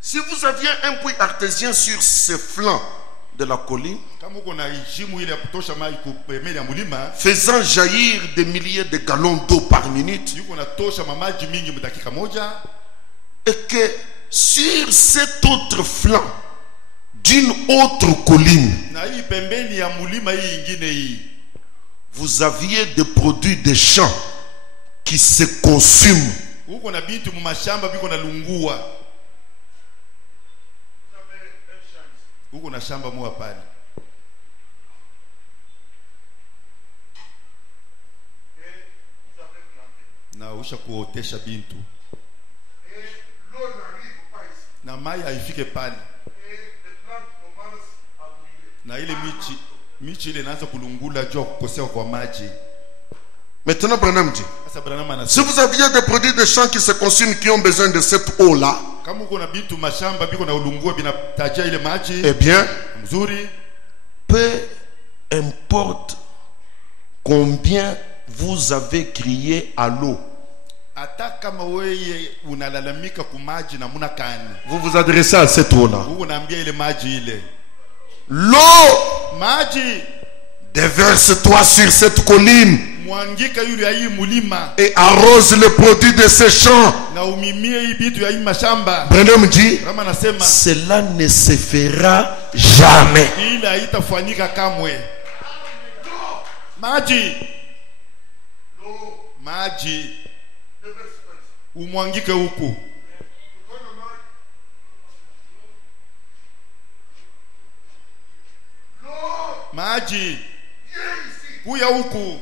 si vous aviez un puits artésien sur ce flanc de la colline, faisant jaillir des milliers de gallons d'eau par minute, et que sur cet autre flanc d'une autre colline, vous aviez des produits des champs qui se consument, na mai haifike pale na ile miti michi ile inaanza kulungula juu kukosea kwa maji. Maintenant, Branham dit, Sasa Branham si anasema vous aviez des produits de champs qui se consument, qui ont besoin de cette eau-là, kama uko na bitu mashamba biko na ulungua binatajia ile maji eh bien, mzuri, peu importe combien vous avez crié à l'eau, hata kama wewe unalalamika ku maji na muna kani, vous vous adressez à cette eau-là. wewe unaambia ile maji ile, L'eau, maji déverse-toi sur cette colline mwangika yule ya hii mulima et arrose les produits de ces champs. na umimie hii bitu ya hii mashamba. Branham dit, Kama anasema cela ne se fera jamais. ile haitafanyika kamwe. Maji umwangike huku. Maji kuya huku.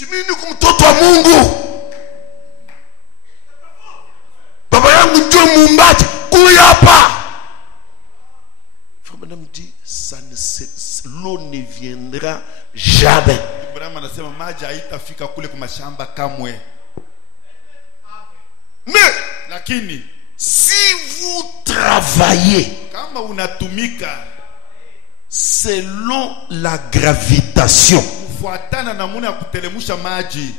Mimi ni mtoto wa Mungu. Baba yangu ndio muumbaji. Kuya hapa. Branham dit, l'eau ne viendra jamais. Branham anasema maji haitafika kule kwa mashamba kamwe. Mais Lakini si vous travaillez kama unatumika selon la gravitation kufuatana na namna ya kutelemusha maji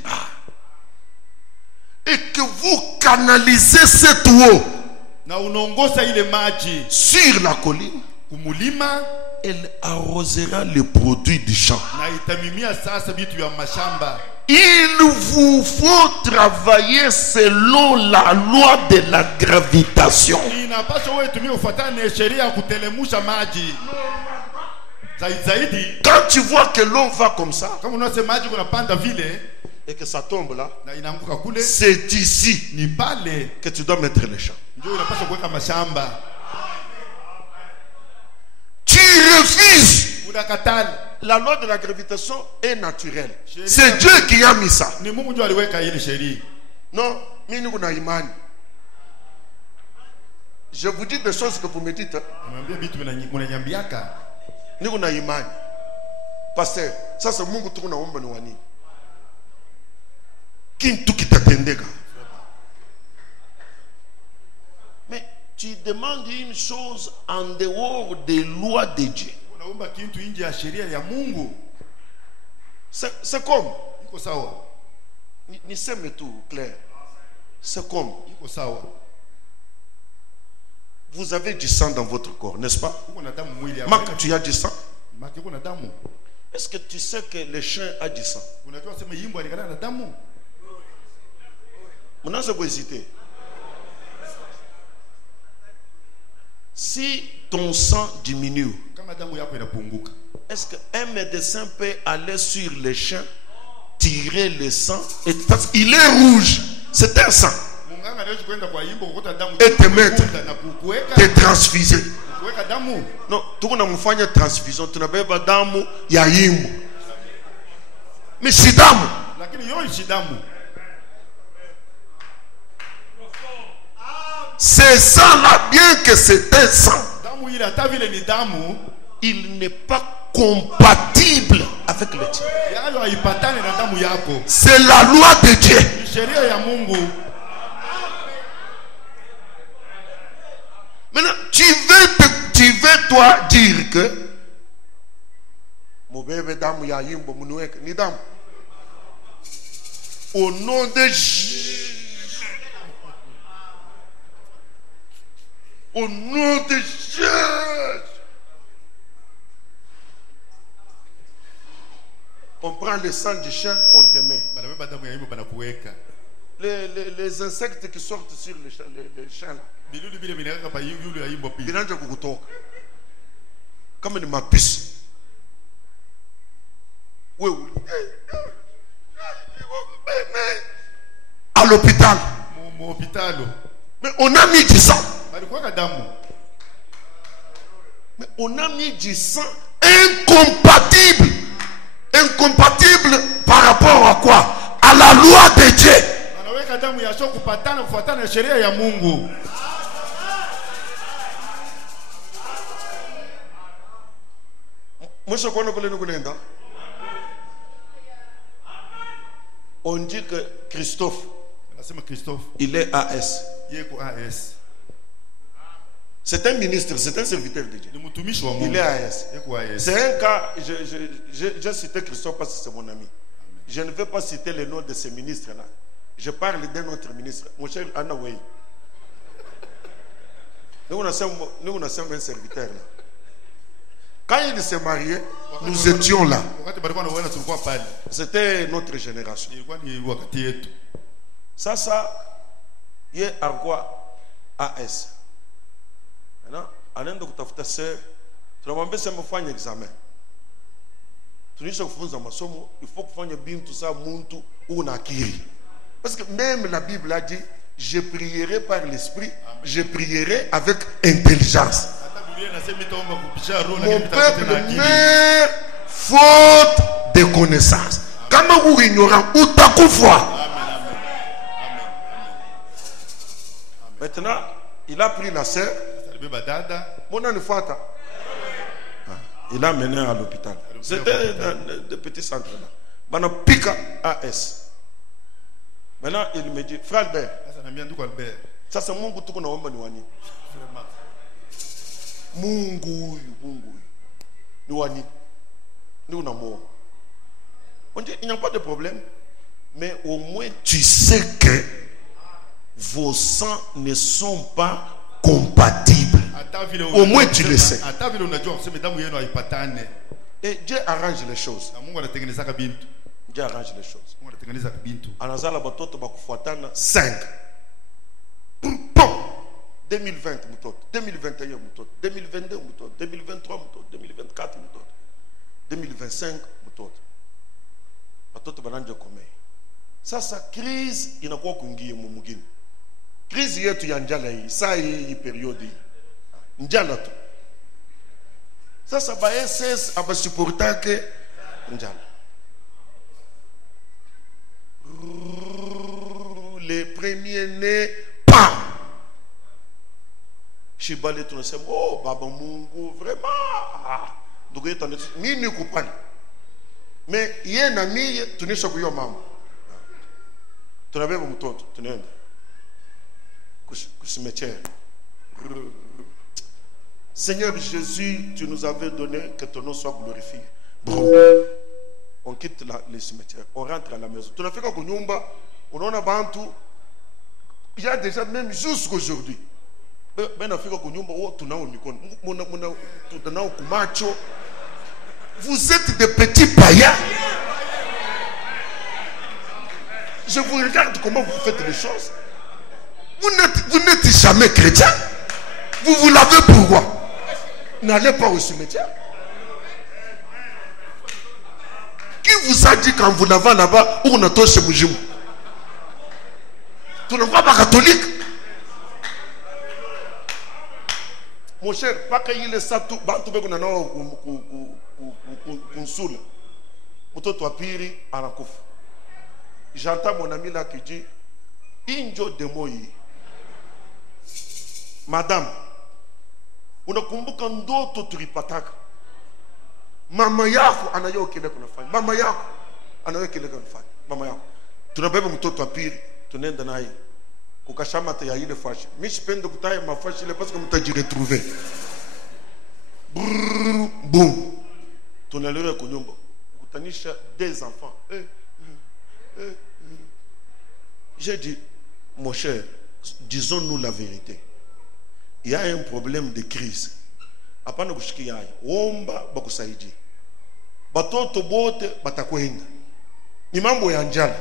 et que vous canalisez cette eau na unaongoza ile maji sur la colline, kumulima, elle arrosera les produits du champ. na itamimia sasa vitu vya mashamba. Il vous faut travailler selon la loi de la gravitation. Inapaswa wewe tumie kufuatana na sheria ya kutelemusha maji. Zaidi Quand tu vois que l'eau va comme ça kama unasema maji kunapanda vile et que ça tombe là, na inaanguka kule, c'est ici ni pale que tu dois mettre les champs. ndio inapaswa kuweka mashamba. Tu refuses. Unakatala. La loi de la gravitation est naturelle. C'est Dieu qui a mis ça. Ni Mungu ndio aliweka ile sheria. Non, mimi niko na imani. Je vous dis des choses que vous me dites. Nimwambia vitu mnanyambiaka. Niko na imani. Pasteur, sasa Mungu tuko naomba ni wani? Kintu kitatendeka. Mais tu demandes une chose en dehors des lois de Dieu. Unaomba kitu nje ya sheria ya Mungu. C'est comme. Iko sawa. Ni seme tout clair. C'est comme. Iko sawa. Vous avez du sang dans votre corps, n'est-ce pas? Uko na damu mwili hapa. Marc, tu as du sang. Marc, uko na damu. Est-ce que tu sais que le chien a du sang? Unajua sema yimbo alikana na damu? Mnaanza kuhésiter. Si ton sang diminue, Kama damu yako inapunguka, est-ce qu'un médecin peut aller sur le chien, tirer le sang et parce qu'il est rouge, c'est un sang, munganga anaweza kwenda kwa yimbo kukuta damu et te mettre, na kukuweka te transfuser? kuweka damu. Non, tuko na mfanya transfusion, tunabeba damu ya yimbo. Mais si damu, Lakini yoi si damu. c'est ça là, bien que c'est un sang, Damu ile hata vile ni damu, il n'est pas compatible avec le Dieu. yayo haipatane na damu yako. C'est la loi de Dieu. Ni sheria ya Mungu. Maintenant, tu veux toi dire que mon bébé damu ya yimbo munuweke ni damu. Au nom de Jésus. Au nom de Jésus. On prend le sang du chien, on te met. Banabeba damu ya yimbo banakuweka. Les insectes qui sortent sur le chien là. Biludu bile binaweka pa yule ya yimbo pia. Binanja kukutoka. Kama ni mapisi. Wewe. À l'hôpital. Mu hopitalo. Mais on a mis du sang. Balikuweka damu. Mais on a mis du sang incompatible. Incompatible par rapport à quoi? À la loi de Dieu. Anaweka damu ya sio kupatana kufuatana na sheria ya Mungu. On dit que Christophe, Christophe, il est AS. AS. C'est un ministre, c'est un serviteur de Dieu. Il est AS. C'est un cas, j'ai cité Christophe parce que c'est mon ami. Je ne vais pas citer le nom de ces ministres-là. Je parle d'un autre ministre, mon cher Anna Wey. Nous, on a un serviteur là. Quand il s'est marié, nous étions là. C'était notre génération. Ça, il y a quoi AS. Maintenant, à l'un de ta sœur, tu vas me faire un examen. Tu dis que il faut que bien tout ça, muntu ou nakiri. Parce que même la Bible a dit, je prierai par l'esprit, je prierai avec intelligence. Mon peuple meurt faute de connaissance. Comment vous ignorez ou ta foi? Maintenant, il a pris la sœur. Il a mené à l'hôpital. C'était des petits centres là. Maintenant, Pika AS. Maintenant, il me dit, frère Albert, ça c'est mon goût qu'on a oublié. Mungu, Nouani, nous n'avons. On dit, il n'y a pas de problème, mais au moins tu sais que vos sangs ne sont pas compatibles. Au moins tu le sais. Et Dieu arrange les choses. Dieu arrange les choses. Anazala batoto bakufuatana 5. 2020 mutoto, 2021 mutoto, 2022 mutoto, 2023 mutoto, 2024 mutoto, 2025 mutoto. Batoto bananja komei. Sasa crise inakuwa kuingia mumugini. Crise yetu ya njala hii, saa hii periodi. Njala tu. Sasa ba SS abasupportake njala. Les premiers nés, pas. Shibale tu ne sais oh baba Mungu vraiment. Donc il t'en est ni coupable. Mais il y a un ami tu ne sais pas maman. Tu n'avais pas mtoto, tu n'es cimetière. Seigneur Jésus, tu nous avais donné que ton nom soit glorifié. Bon. On quitte le cimetière, on rentre à la maison. Tu n'as fait qu'à Kunyumba, on en a bantu. Il y a déjà même jusqu'aujourd'hui. Ben Afrika Kunyumba, oh tu n'as kumacho. Vous êtes des petits païens. Je vous regarde comment vous faites les choses. Vous n'êtes jamais chrétien. Vous vous lavez pourquoi? N'allez pas au cimetière. Qui vous a dit quand vous l'avez là-bas, où on a tous ces musulmans? Tu ne vois pas catholique? Mon cher, pas qu'il est ça tout, tu veux qu'on a un soul. Pour toi, piri, à la couf. J'entends mon ami là qui dit, Injo de moi. Madame, on a kumbuka ndoto tulipataka. Mama yako anayo kile kunafanya. Mama yako anayo kile kunafanya. Mama yako. Tunabeba mtoto wa pili, tunaenda naye. Kukashamata ya ile fashi. Mimi sipende kutaya mafashi ile parce que mtajiretrouver. Boum. Tunalera kunyumba. Kutanisha des enfants. J'ai dit, mon cher, disons-nous la vérité. Il y a un problème de crise. Apana kushikia haya. Omba bakusaidia. Batoto bote batakwenda. Ni mambo ya njala.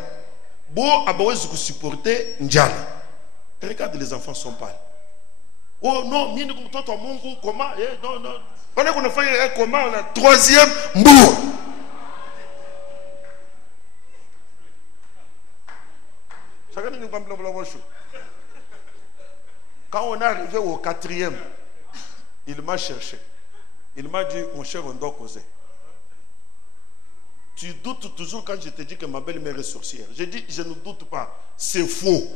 Bo abawezi kusuporter njala. Regarde, les enfants sont pâles. Oh non, mimi ni mtoto wa Mungu comment non non. Bana kunafanya comment la troisième mbour. Chacun nous parle bla. Quand on est arrivé au quatrième, il m'a cherché. Il m'a dit, mon cher, on doit causer. Tu doutes toujours quand je te dis que ma belle-mère est sorcière. J'ai dit, je ne doute pas. C'est faux.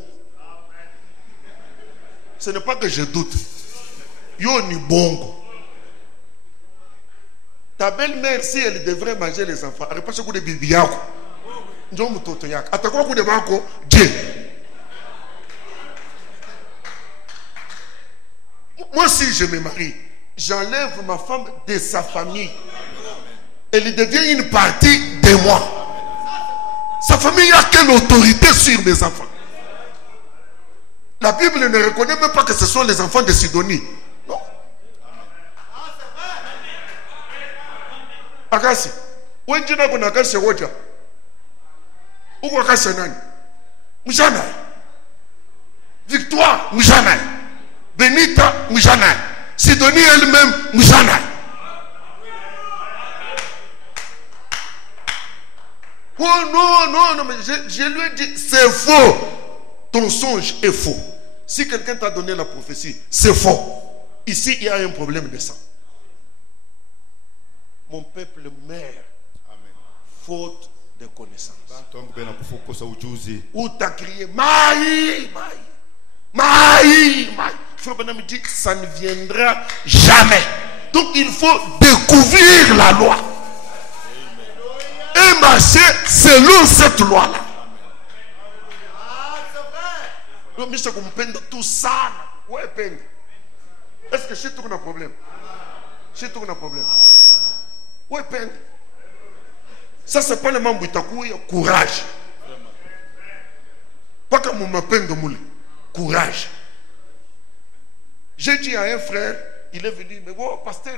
Ce n'est pas que je doute. Yo ni bongo. Ta belle-mère, si elle devrait manger les enfants, elle repasse de bibi yako. Njo mtoto yako. Atakuwa kude bako, Dieu. Moi, si je me marie, j'enlève ma femme de sa famille. Elle devient une partie de moi. Sa famille a quelle autorité sur mes enfants? La Bible ne reconnaît même pas que ce sont les enfants de Sidonie. Non. Akasi, wenjina kuna akasi woja. Uko akasi nani? Mjana. Victoire, Mjana. Benita, Mjana. Sidonie elle-même, Mjana. Oh non, mais je lui ai dit, c'est faux. Ton songe est faux. Si quelqu'un t'a donné la prophétie, c'est faux. Ici, il y a un problème de sang. Mon peuple meurt. Amen. Faute de connaissance. Où t'as crié, Maï. Frère Branham dit, ça ne viendra jamais. Donc il faut découvrir la loi. Et marcher selon cette loi-là. Non, mais je comprends tout ça. Ouais, peine. Est-ce que chez toi, on a un problème? Chez toi, on a un problème. Ouais, peine. Ça, c'est pas le membre de courage. Pas comme on m'appelle de moule. Courage. J'ai dit à un frère, il est venu, mais oh, pasteur,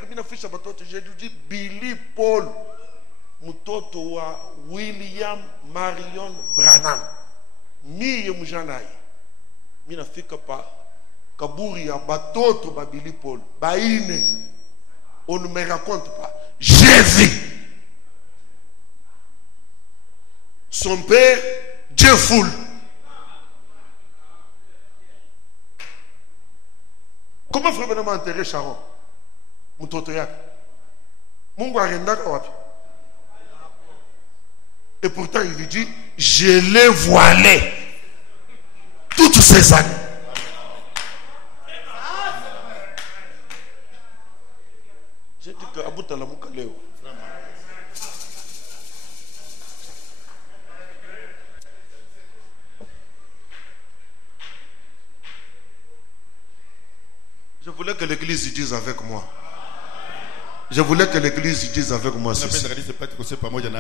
j'ai dit, Billy Paul, Mutoto wa William Marion Branham. Miye mjanai. Mina fika pa kaburi ya batoto ba Billy Paul. Baine. On ne me raconte pas. J'ai vu. Son père, Jeffoul. Comment frère Branham a enterré Sharon? Mutoto yak. Mungu arendaka wapi? Et pourtant il lui dit, je l'ai voilé toutes ces années. J'ai dit que Abou Talamouka Léo. Je voulais que l'église dise avec moi. Je voulais que l'église dise avec moi ceci.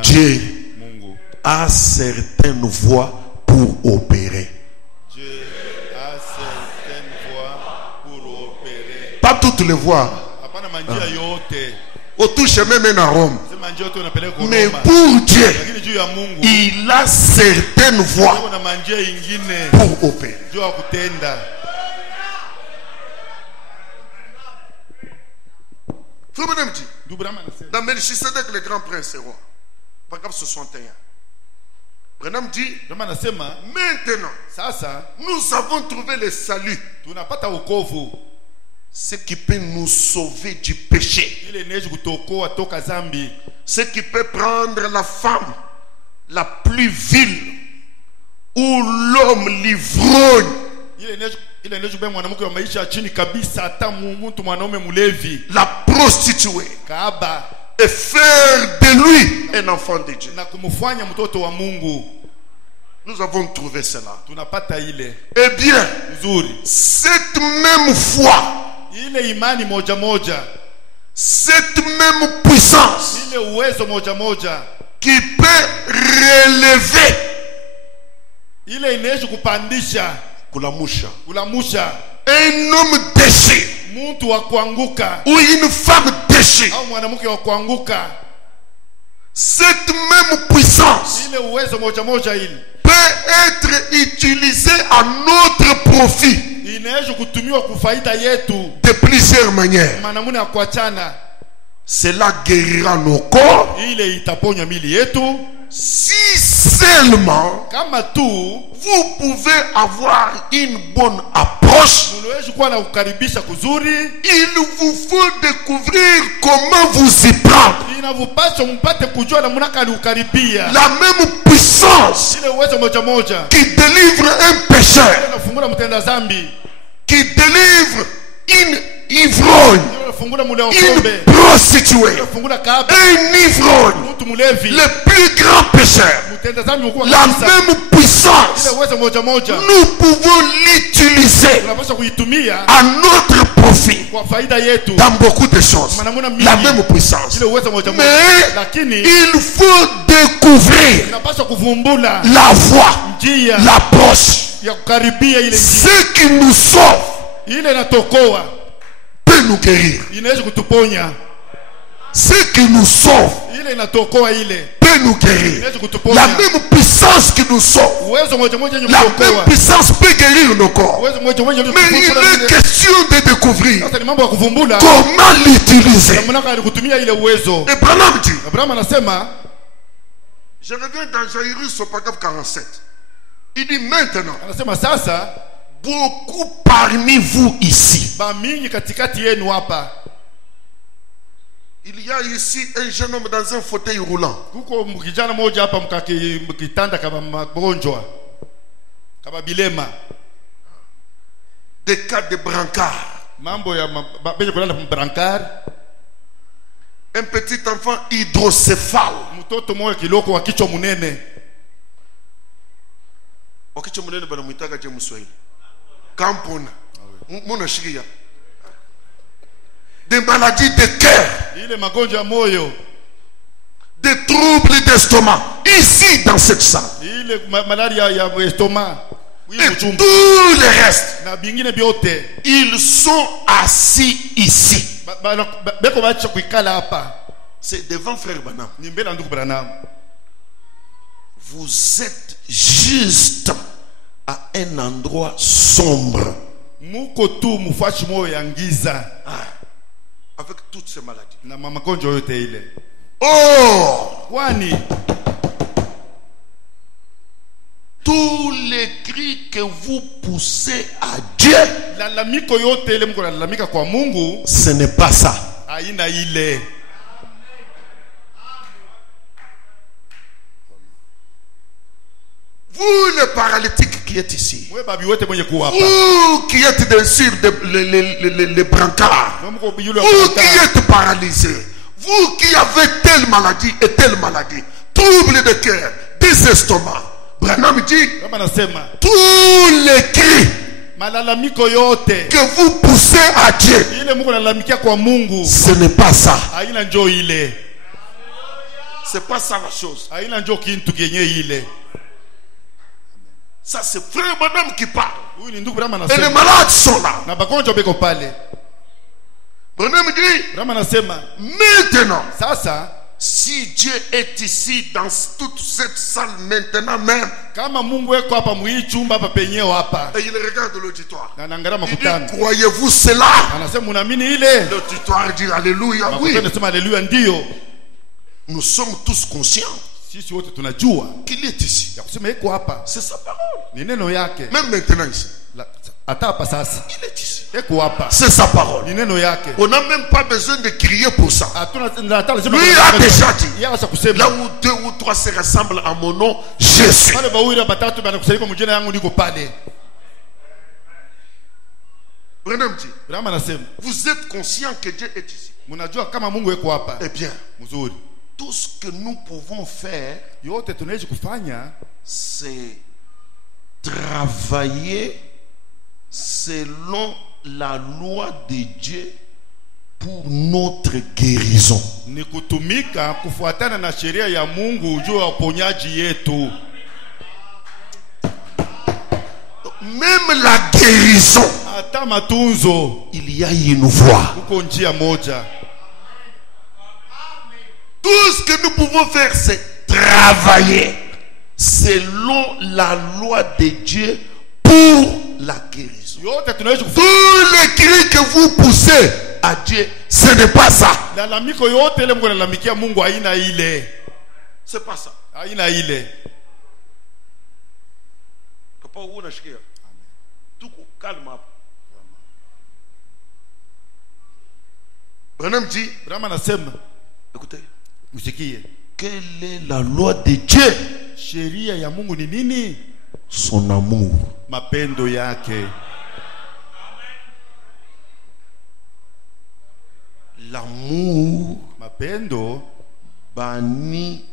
Dieu a certaines voies pour opérer. Dieu a certaines voies pour opérer. Pas toutes les voies. Au tout chemin mène à Rome. Mais pour Dieu, il a certaines voies pour opérer. Dans Melchisedec, le grand prince roi, paragraphe 61, Branham dit, maintenant, nous avons trouvé le salut, ce qui peut nous sauver du péché, ce qui peut prendre la femme la plus vile, ou l'homme l'ivrogne, la prostituée, et faire de lui un enfant de Dieu. Nous avons trouvé cela. Eh bien, cette même foi, cette même puissance qui peut relever un homme déchet ou une femme déchet, cette même puissance peut être utilisée à notre profit de plusieurs manières. Cela guérira nos corps si seulement vous pouvez avoir une bonne approche. Il vous faut découvrir comment vous y prendre. La même puissance qui délivre un pécheur, qui délivre une ivrogne, une prostituée, un ivrogne, le plus grand pécheur, la même puissance, nous pouvons l'utiliser à notre profit dans beaucoup de choses. La même puissance. Mais il faut découvrir la voie, l'approche. Ce qui nous sauve peut nous guérir. Ce qui nous sauve peut nous guérir. La même puissance qui nous sauve, la même puissance peut guérir nos corps. Mais il est question de découvrir comment l'utiliser. Et Branham dit, je reviens dans Jairus au paragraphe 47. Il dit maintenant, beaucoup parmi vous ici, il y a ici un jeune homme dans un fauteuil roulant. Des cas de brancard. Un petit enfant hydrocéphale. Des maladies de cœur, des troubles d'estomac, ici dans cette salle. Et tout le reste, ils sont assis ici. C'est devant frère Branham. Vous êtes juste à un endroit sombre. Avec toutes ces maladies. Oh! Tous les cris que vous poussez à Dieu, ce n'est pas ça. Vous, les paralytiques qui êtes ici, vous qui êtes sur les brancards, vous qui êtes paralysés, vous qui avez telle maladie et telle maladie, trouble de cœur, des estomacs, Branham dit, tous les cris que vous poussez à Dieu, ce n'est pas ça. C'est pas ça la chose. Ça c'est frère Branham qui parle. Et les malades sont là. Branham dit, maintenant, si Dieu est ici dans toute cette salle maintenant même, et il regarde l'auditoire, il dit, croyez-vous cela? L'auditoire dit alléluia, oui. Nous sommes tous conscients qu'il est ici. C'est sa parole. Même maintenant ici, il est ici. C'est sa parole. On n'a même pas besoin de crier pour ça. Lui a déjà dit, là où 2 ou 3 se rassemblent en mon nom, je suis. Branham dit, vous êtes conscient que Dieu est ici. Eh bien, tout ce que nous pouvons faire, c'est travailler selon la loi de Dieu pour notre guérison. Même la guérison, il y a une voie. Tout ce que nous pouvons faire, c'est travailler selon la loi de Dieu pour la guérison. Tous les cris que vous poussez à Dieu, ce n'est pas ça. C'est pas ça. Papa, où est-ce qu'il y a? Tout calme. Branham dit, écoutez, quelle est la loi de Dieu? Son amour. L'amour mapendo bannit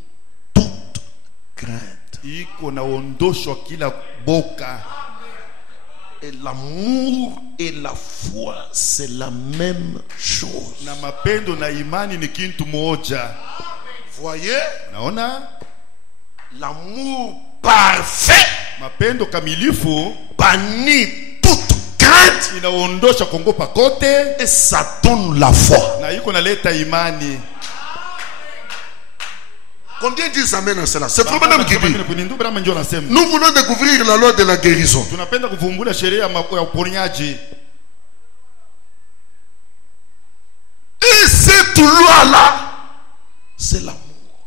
toute crainte. iko naondoshwa kila boka. Et l'amour et la foi, c'est la même chose. Na mapendo na imani ni kintu moja. Voyez, Naona l'amour parfait mapendo kamilifu bannit toute crainte inaondosha kongopa kote et ça donne la foi. na iko naleta imani. Combien disent amen à cela? C'est vraiment même qui dit. Ndugu Brahma ndio anasema. Nous voulons découvrir la loi de la guérison. Tunapenda kuvumbula sheria ya uponyaji. Et cette loi-là, c'est l'amour.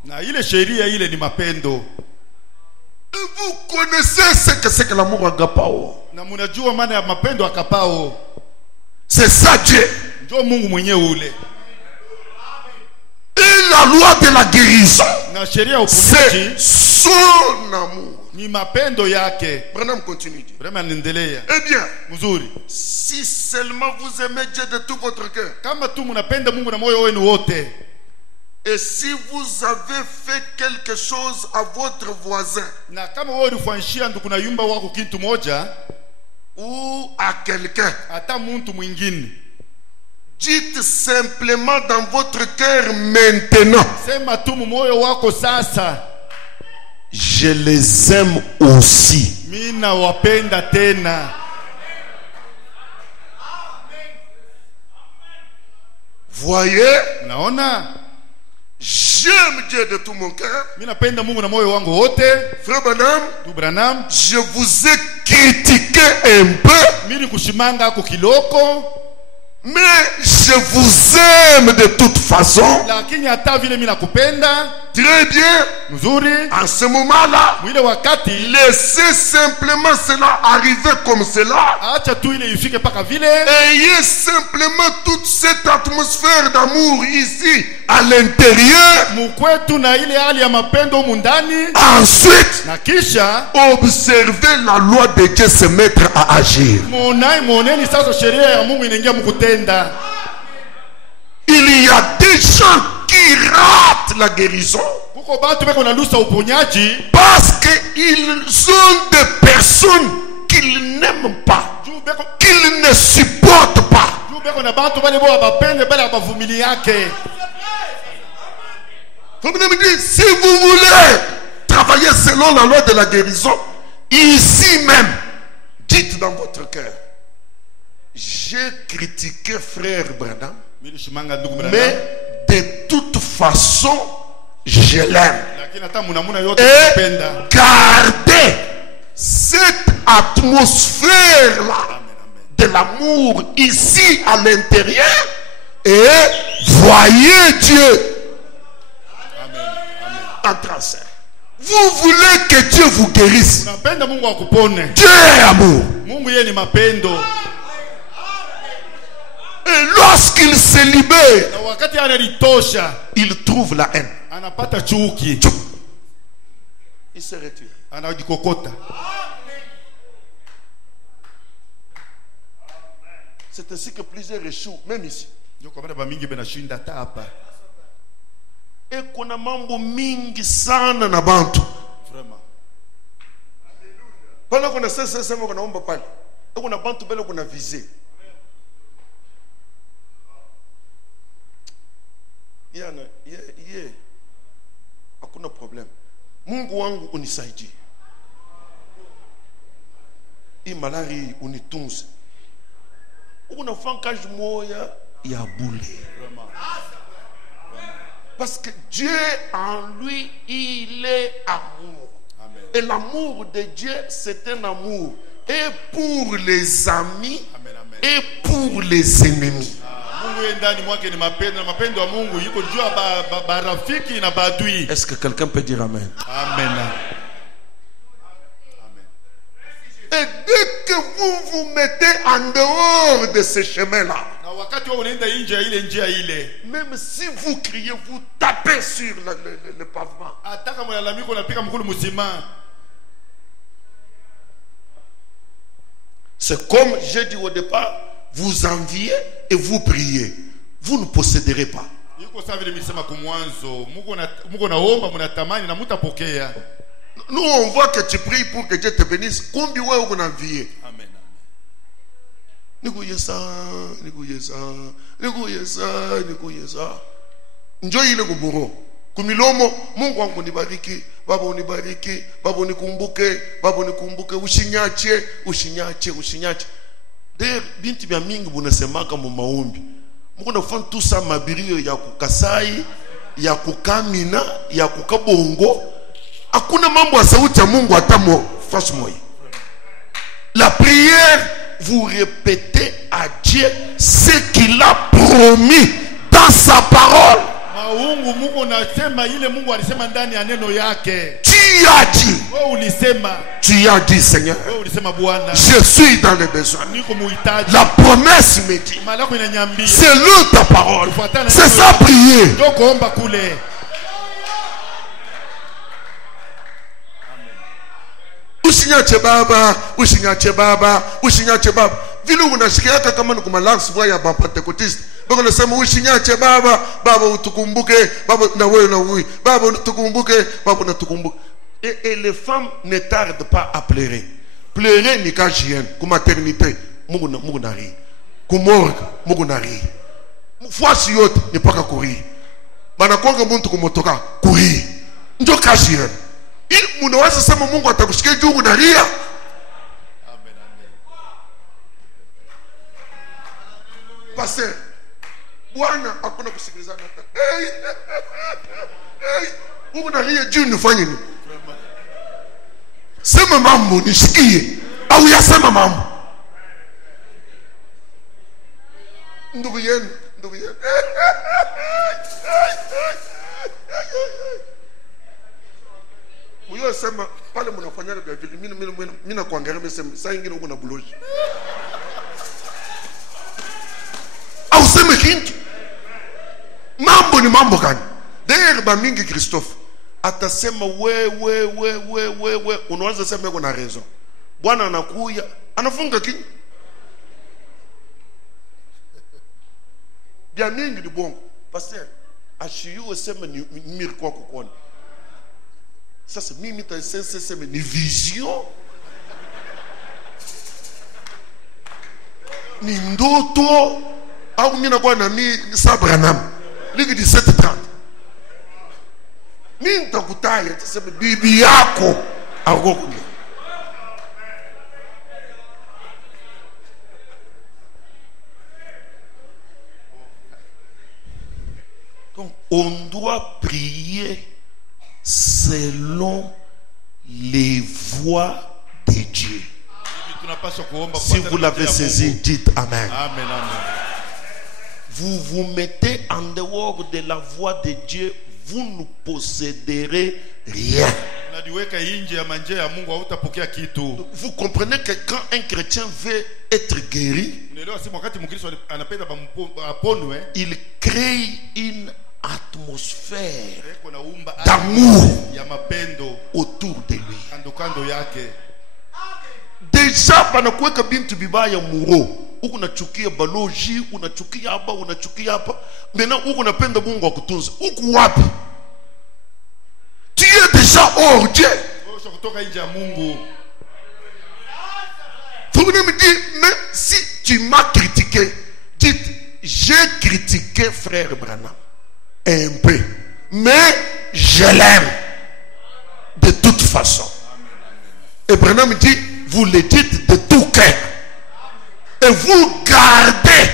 Na ile sheria ile ni mapendo. Et vous connaissez ce que c'est que l'amour agapao. Na mnajua maana ya mapendo akapao. C'est ça Dieu. Ndio Mungu mwenyewe ule. Et la loi de la guérison, Na sheria ya c'est uponyaji son amour. ni mapendo yake. Branham continue. Vraiment niendelea. Eh bien, Mzuri. si seulement vous aimez Dieu de tout votre cœur, Kama tu mnapenda Mungu na moyo wenu wote, et si vous avez fait quelque chose à votre voisin na kama wewe ulifanyishia ndugu na yumba wako kitu moja ou à quelqu'un, hata mtu mwingine, dites simplement dans votre cœur maintenant, sema tu moyo wako sasa, je les aime aussi. mimi nawapenda tena. Voyez, Unaona? j'aime Dieu de tout mon cœur. Mimi napenda Mungu na moyo wangu wote. Frère Branham, Tu Branham, je vous ai critiqué un peu, mimi nikushimanga ako kiloko, mais je vous aime de toute façon. lakini hata vile mimi nakupenda. Très bien. Mzuri. En ce moment-là, Mwile wakati laissez simplement cela arriver comme cela. acha tu ile ifike paka vile. Ayez simplement toute cette atmosphère d'amour ici à l'intérieur. Mkwetu na ile hali ya mapendo humu ndani, Ensuite, na kisha observez la loi de Dieu se mettre à agir. moneni sasa sheria ya Mungu inaingia mkutenda. Il y a des gens qui ratent la guérison Kuko batu beko na lusa uponyaji parce qu'ils ont des personnes qu'ils n'aiment pas, juu beko qu'ils ne supportent pas. juu beko na bantu bale bo abapende bale abavumili yake. Faut me dire, si vous voulez travailler selon la loi de la guérison, ici même, dites dans votre cœur, j'ai critiqué frère Branham, Mimi shimanga ndugu Branham, mais de toute façon, je l'aime. lakini hata munamuna yote Et kupenda. gardez cette atmosphère-là de l'amour ici à l'intérieur et voyez Dieu en transfert. Vous voulez que Dieu vous guérisse. Unapenda Mungu akupone. Dieu est amour. Mungu yeye ni mapendo. Et lorsqu'il se libère, Na wakati analitosha, il trouve la haine. anapata chuki, Il se retire. anajikokota. C'est ainsi que plusieurs échouent, même ici. Ndio kwa maana bamingi benashinda hata hapa. Et kuna mambo mingi sana na bantu. Vraiment. Pale kuna sasa kuna omba pale. Et kuna bantu pale kuna visé. Yana, hakuna problem. Mungu wangu unisaidie. Hii malari unitunze. Unafanya kazi moya ya bule. Parce que Dieu en lui, il est amour. Amen. Et l'amour de Dieu, c'est un amour. Et pour les amis, Amen, amen. et pour les ennemis. Mungu yeye ndani mwake ni mapendo, na mapendo ya Mungu yuko juu ya barafiki na badui. Est-ce que quelqu'un peut dire amen? Amen. Amen. Et dès que vous vous mettez en dehors de ce chemin-là, Na wakati wewe unaenda nje ya ile njia ile, même si vous criez, vous tapez sur le pavement. hata kama unalalamika unapiga mkulu mzima. C'est comme j'ai dit au départ, vous enviez et vous priez. vous ne posséderez pas. Iko sawa vile nilisema kumwanzo, Mungu naomba mnatamani na mtapokea. Nous on voit que tu pries pour que Dieu te bénisse. Combien ouais on a vie. Amen. Niko yesa. Njoo ile kuburo. Kumilomo Mungu wangu nibariki, Baba unibariki, Baba unikumbuke, ushinyache. D'ailleurs binti bya mingi bunasemaka mu maombi. Mungu nafanya tout ça mabirio ya kukasai, ya kukamina, ya kukabongo. Hakuna mambo ya sauti ya Mungu atamo face moya. La prière, vous répétez à Dieu ce qu'il a promis dans sa parole. Mungu nasema ile Mungu alisema ndani ya neno yake. Tu as dit. Wewe ulisema. Tu as dit, Seigneur. Wewe ulisema Bwana. Je suis dans les besoins. Niko muhitaji. La promesse me dit. Malako inaniambia. C'est le ta parole. C'est ça prier. Donc omba kule. Ushinyache baba. Vile unasikia kama ni kuma last voix ya Pentecost. Bako nasema ushinyache baba utukumbuke, baba na wewe na wewe. Baba utukumbuke, baba natukumbuke. Et les femmes ne tardent pas à pleurer. Pleurer ni ka hygiène, ku maternité, Mungu na ri. Ku morgue, Mungu na ri. Fwasi yote ni paka kuri. Bana kwanga muntu kumotoka kuri. Ndio ka hygiène. Ili unaweza sema Mungu atakushikia juu unalia. Amen. Pastor, Bwana hakuna kusikilizana. Mungu unalia juu nifanye nini? Sema mambo nisikie au yasema mambo. Ndugu yenu. Uyo sema pale mnafanya vya vile mimi na kuangalia msema saa nyingine uko na buloji. Au sema kintu. Mambo ni mambo gani? D'ailleurs ba mingi Christophe atasema we unaweza sema yuko na raison. Bwana anakuja anafunga kinyi. Bia mingi ni bongo. Pasteur ashiyo sema ni mimi kwa kukuona. Sasa mimi tasema ni vision. Ni ndoto au mimi nakuwa na mimi Sabranam. Ligi 17:30. Mimi nitakutaya tasema bibi yako akokule. Donc on doit prier selon les voies de Dieu. Si vous l'avez saisi, dites Amen. Amen. Vous vous mettez en dehors de la voie de Dieu, vous ne posséderez rien. Vous comprenez que quand un chrétien veut être guéri, il crée une atmosphère d'amour autour de lui. Déjà panakuweka bintu bibaya muro. Uko nachukia baloji, unachukia hapa. Mena uko napenda Mungu akutunze. Uko wapi? Tu es déjà hors Dieu. Vous me dites, mais si tu m'as critiqué, dites, j'ai critiqué frère Branham un peu, mais je l'aime de toute façon. Et Branham dit, vous le dites de tout cœur. Et vous gardez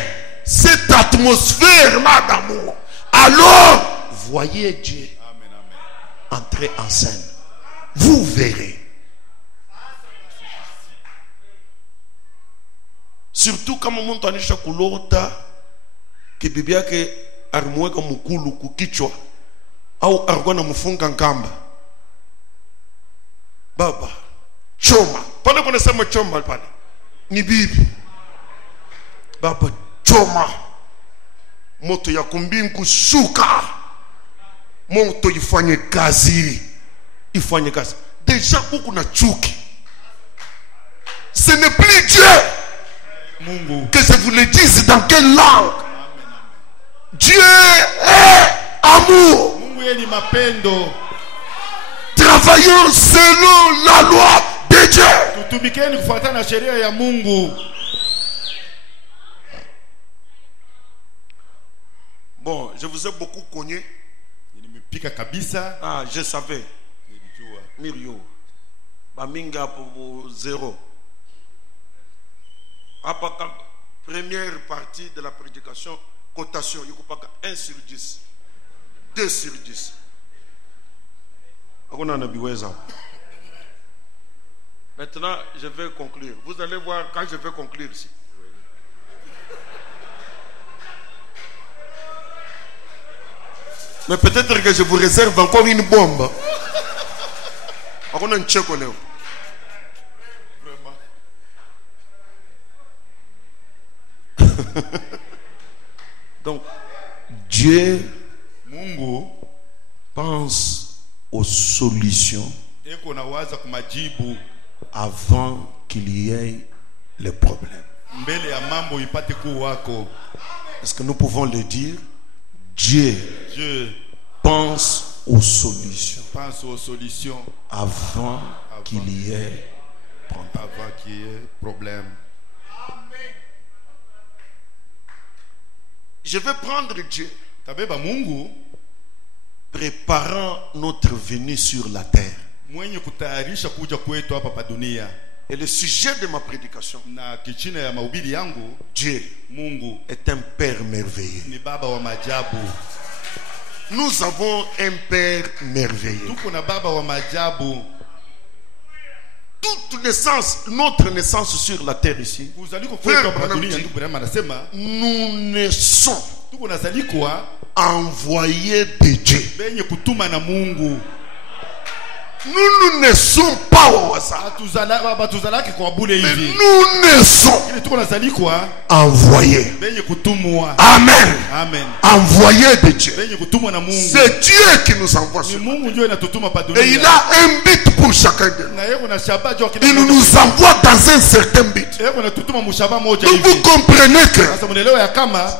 cette atmosphère-là d'amour. Alors, voyez Dieu entrer en scène. Vous verrez. Surtout kama mtu anisha kulota kibibi yake arimweka mkulu kukichwa au arikuwa na mfunga nkamba. Baba, choma. Pale kuna sema choma pale. Ni bibi. Baba, choma. Moto ya kumbingu shuka. Moto ifanye kazi. Ifanye kazi. Déjà huku na chuki. Ce n'est plus Dieu. Mungu. Que je vous le dise dans quelle langue. Dieu est amour. Mungu yeye ni mapendo. Travaillons selon la loi de Dieu. Tutumikeni kufuatana na sheria ya Mungu. Bon, je vous ai beaucoup cogné. Nilimepika kabisa. Ah, je savais. Nilijua. Mirio. Baminga pour 0. Après première partie de la prédication, cotation, il n'y a pas 1 sur 10. 2 sur 10. Maintenant, je vais conclure. Vous allez voir quand je vais conclure ici. Mais peut-être que je vous réserve encore une bombe. On a un tchèque. Vraiment. Donc, Dieu Mungu pense aux solutions eko nawaza kumajibu avant qu'il y ait les problèmes. mbele ya mambo ipate kuwako. Est-ce que nous pouvons le dire? Dieu pense aux solutions avant qu'il y ait problème. Je vais prendre Dieu Tabeba Mungu préparant notre venue sur la terre. Mwenye kutayarisha kuja kwetu hapa pa dunia. Et le sujet de ma prédication, na kichina ya mahubiri yangu, Dieu Mungu est un Père merveilleux. Ni baba wa maajabu. Nous avons un Père merveilleux. Tuko na baba wa maajabu. Toute naissance, notre naissance sur la terre ici, nous naissons envoyés de Dieu. Nous ne naissons pas au hasard. Mais nous naissons envoyés. Amen. Envoyés de Dieu. C'est Dieu qui nous envoie sur la terre. Et il a un but pour chacun de nous. Il nous envoie dans un certain but. Donc vous comprenez que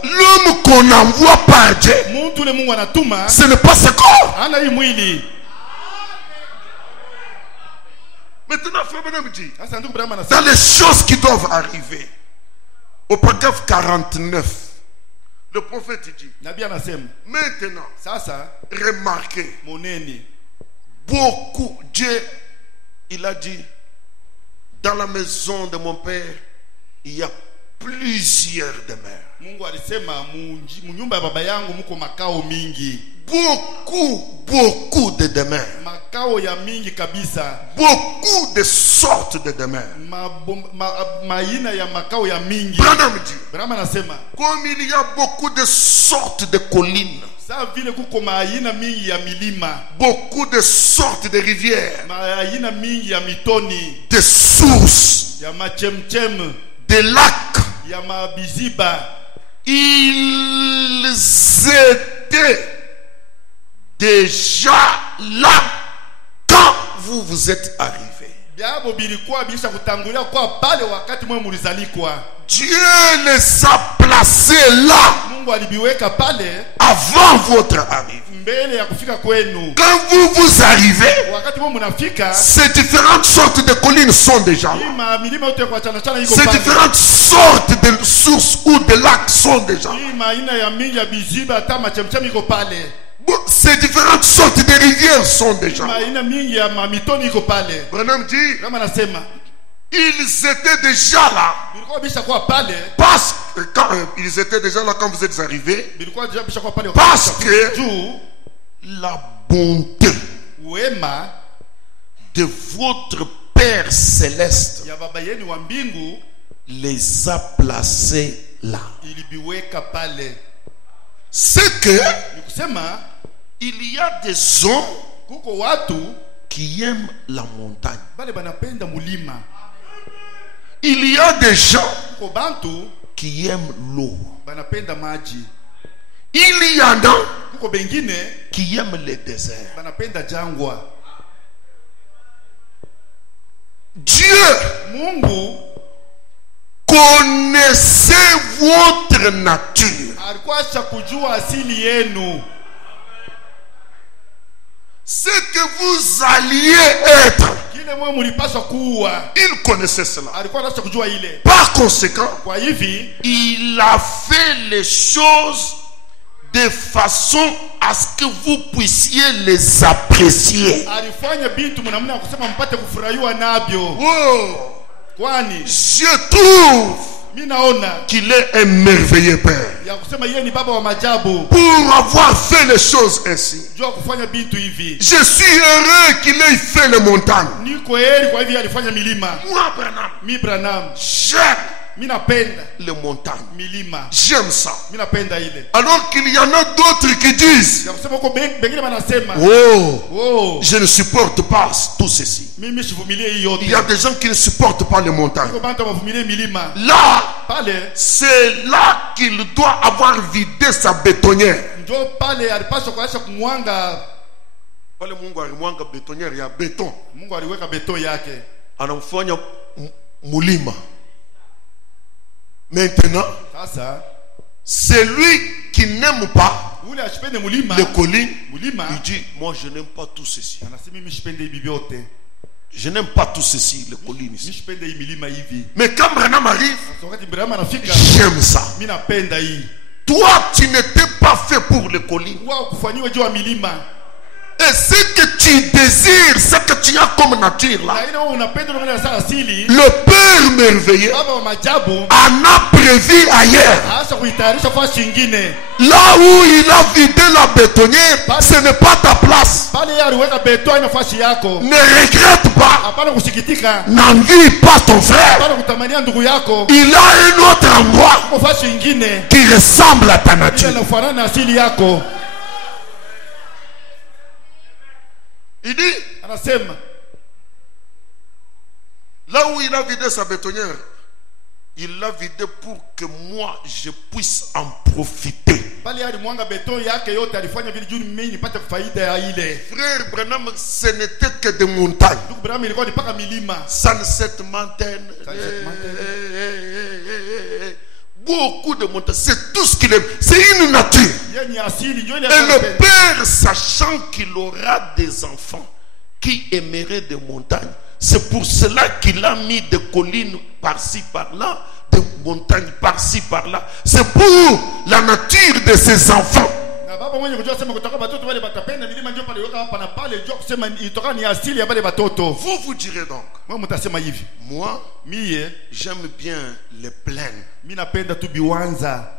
l'homme qu'on envoie par Dieu, ce n'est pas ce corps. Maintenant, frère Branham dit, dans les choses qui doivent arriver, au paragraphe 49, le prophète dit, maintenant, remarquez, beaucoup, Dieu, il a dit, dans la maison de mon père, il y a plusieurs demeures. Beaucoup de demeures. Beaucoup de sortes de demeures. Branham dit, comme il y a beaucoup de sortes de collines, beaucoup de sortes de rivières, de sources, de lacs, ils étaient déjà là quand vous êtes arrivés. Dieu les a placés là avant votre arrivée. Quand vous arrivez, ces différentes sortes de collines sont déjà là. Ces différentes sortes de sources ou de lacs sont déjà là. Ces différentes sortes de rivières sont déjà là. Branham dit, ils étaient déjà là. Parce que quand ils étaient déjà là quand vous êtes arrivés, parce que la bonté de votre Père céleste les a placés là. C'est que il y a des hommes qui aiment la montagne. Il y a des gens qui aiment l'eau. Il y en a qui aiment les déserts. Dieu connaissait votre nature alikuwa acha kujua asili yenu. Ce que vous alliez être, Kile mwe mlipaswa kuwa. il connaissait cela. Alikuwa acha kujua ile. Par conséquent, Kwa hivi il a fait les choses de façon à ce que vous puissiez les apprécier. alifanya bintu mnamna ya kusema mpate kufurahiwa nabyo. Oh, Kwani je trouve mimi naona qu'il est un merveilleux Père. ya kusema yeye ni baba wa majabu. Pour avoir fait les choses ainsi. Jua kufanya bintu hivi. Je suis heureux qu'il ait fait les montagnes. Niko heri kwa hivi alifanya milima. Moi, Branham, Mi Branham, j'aime mimi napenda les montagnes. milima. J'aime ça. Mimi napenda ile. Alors qu'il y en a d'autres qui disent, Ya kusema uko bengine wanasema, oh, je ne supporte pas tout ceci. mimi sivumilie hii yote. Il y a des gens qui ne supportent pas les montagnes. Kwa bantu wavumilie milima. Là, Pale c'est là qu'il doit avoir vidé sa bétonnière. ndio pale alipaswa kuacha kumwanga. Pale Mungu alimwanga bétonnière ya béton. Mungu aliweka beto yake. Anamfanya mulima. Maintenant, Sasa celui qui n'aime pas ule ashipende mulima. les collines, Mulima il dit, moi je n'aime pas tout ceci. anasema mimi shipende hivi vyote. Je n'aime pas tout ceci, les collines Mimi ici. shipende hii milima hivi. Mais quand Branham arrive, Sasa wakati Ibrahim anafika, j'aime ça. mimi napenda hii. Toi, tu n'étais pas fait pour les collines. Wao kufanyiwa juu ya milima. Et ce que tu désires, ce que tu as comme nature là, Na ile wewe unapenda ndio maana sasa asili. le Père merveilleux Baba wa majabu en a prévu ailleurs. acha kuitayarisha kwa nyingine. Là où il a vidé la bétonnière, ce n'est pas ta place. Pale yeye aliweka beto nafasi yako. Ne regrette pas. Hapana kusikitika. N'envie pas ton frère. Hapana kutamania ndugu yako. Il a un autre endroit Kwa nafasi nyingine qui ressemble à ta ile nature. inafanana na asili yako. Il dit, Anasema là où il a vidé sa bétonnière, il l'a vidé pour que moi je puisse en profiter. pale alimwanga beto yake yote alifanya vile juu mimi nipate faida ya ile. Frère Branham, ce n'était que des montagnes. Ndugu Branham ilikuwa ni paka milima. Sunset Mountain. Sunset Mountain. Beaucoup de montagnes. C'est tout ce qu'il aime. C'est une nature. Yeye ni asili ndio ile Et le anapenda. Père, sachant qu'il aura des enfants qui aimeraient des montagnes, c'est pour cela qu'il a mis des collines par-ci par-là, des montagnes par-ci par-là. C'est pour la nature de ses enfants. Na baba mwenye kujua sema kutoka batoto wale batapenda milima ndio pale yoka hapa na pale ndio kusema itoka ni asili ya wale batoto. Vous vous direz donc, Mwe mtasema hivi. moi, Mie j'aime bien les plaines. mimi napenda tu biwanza.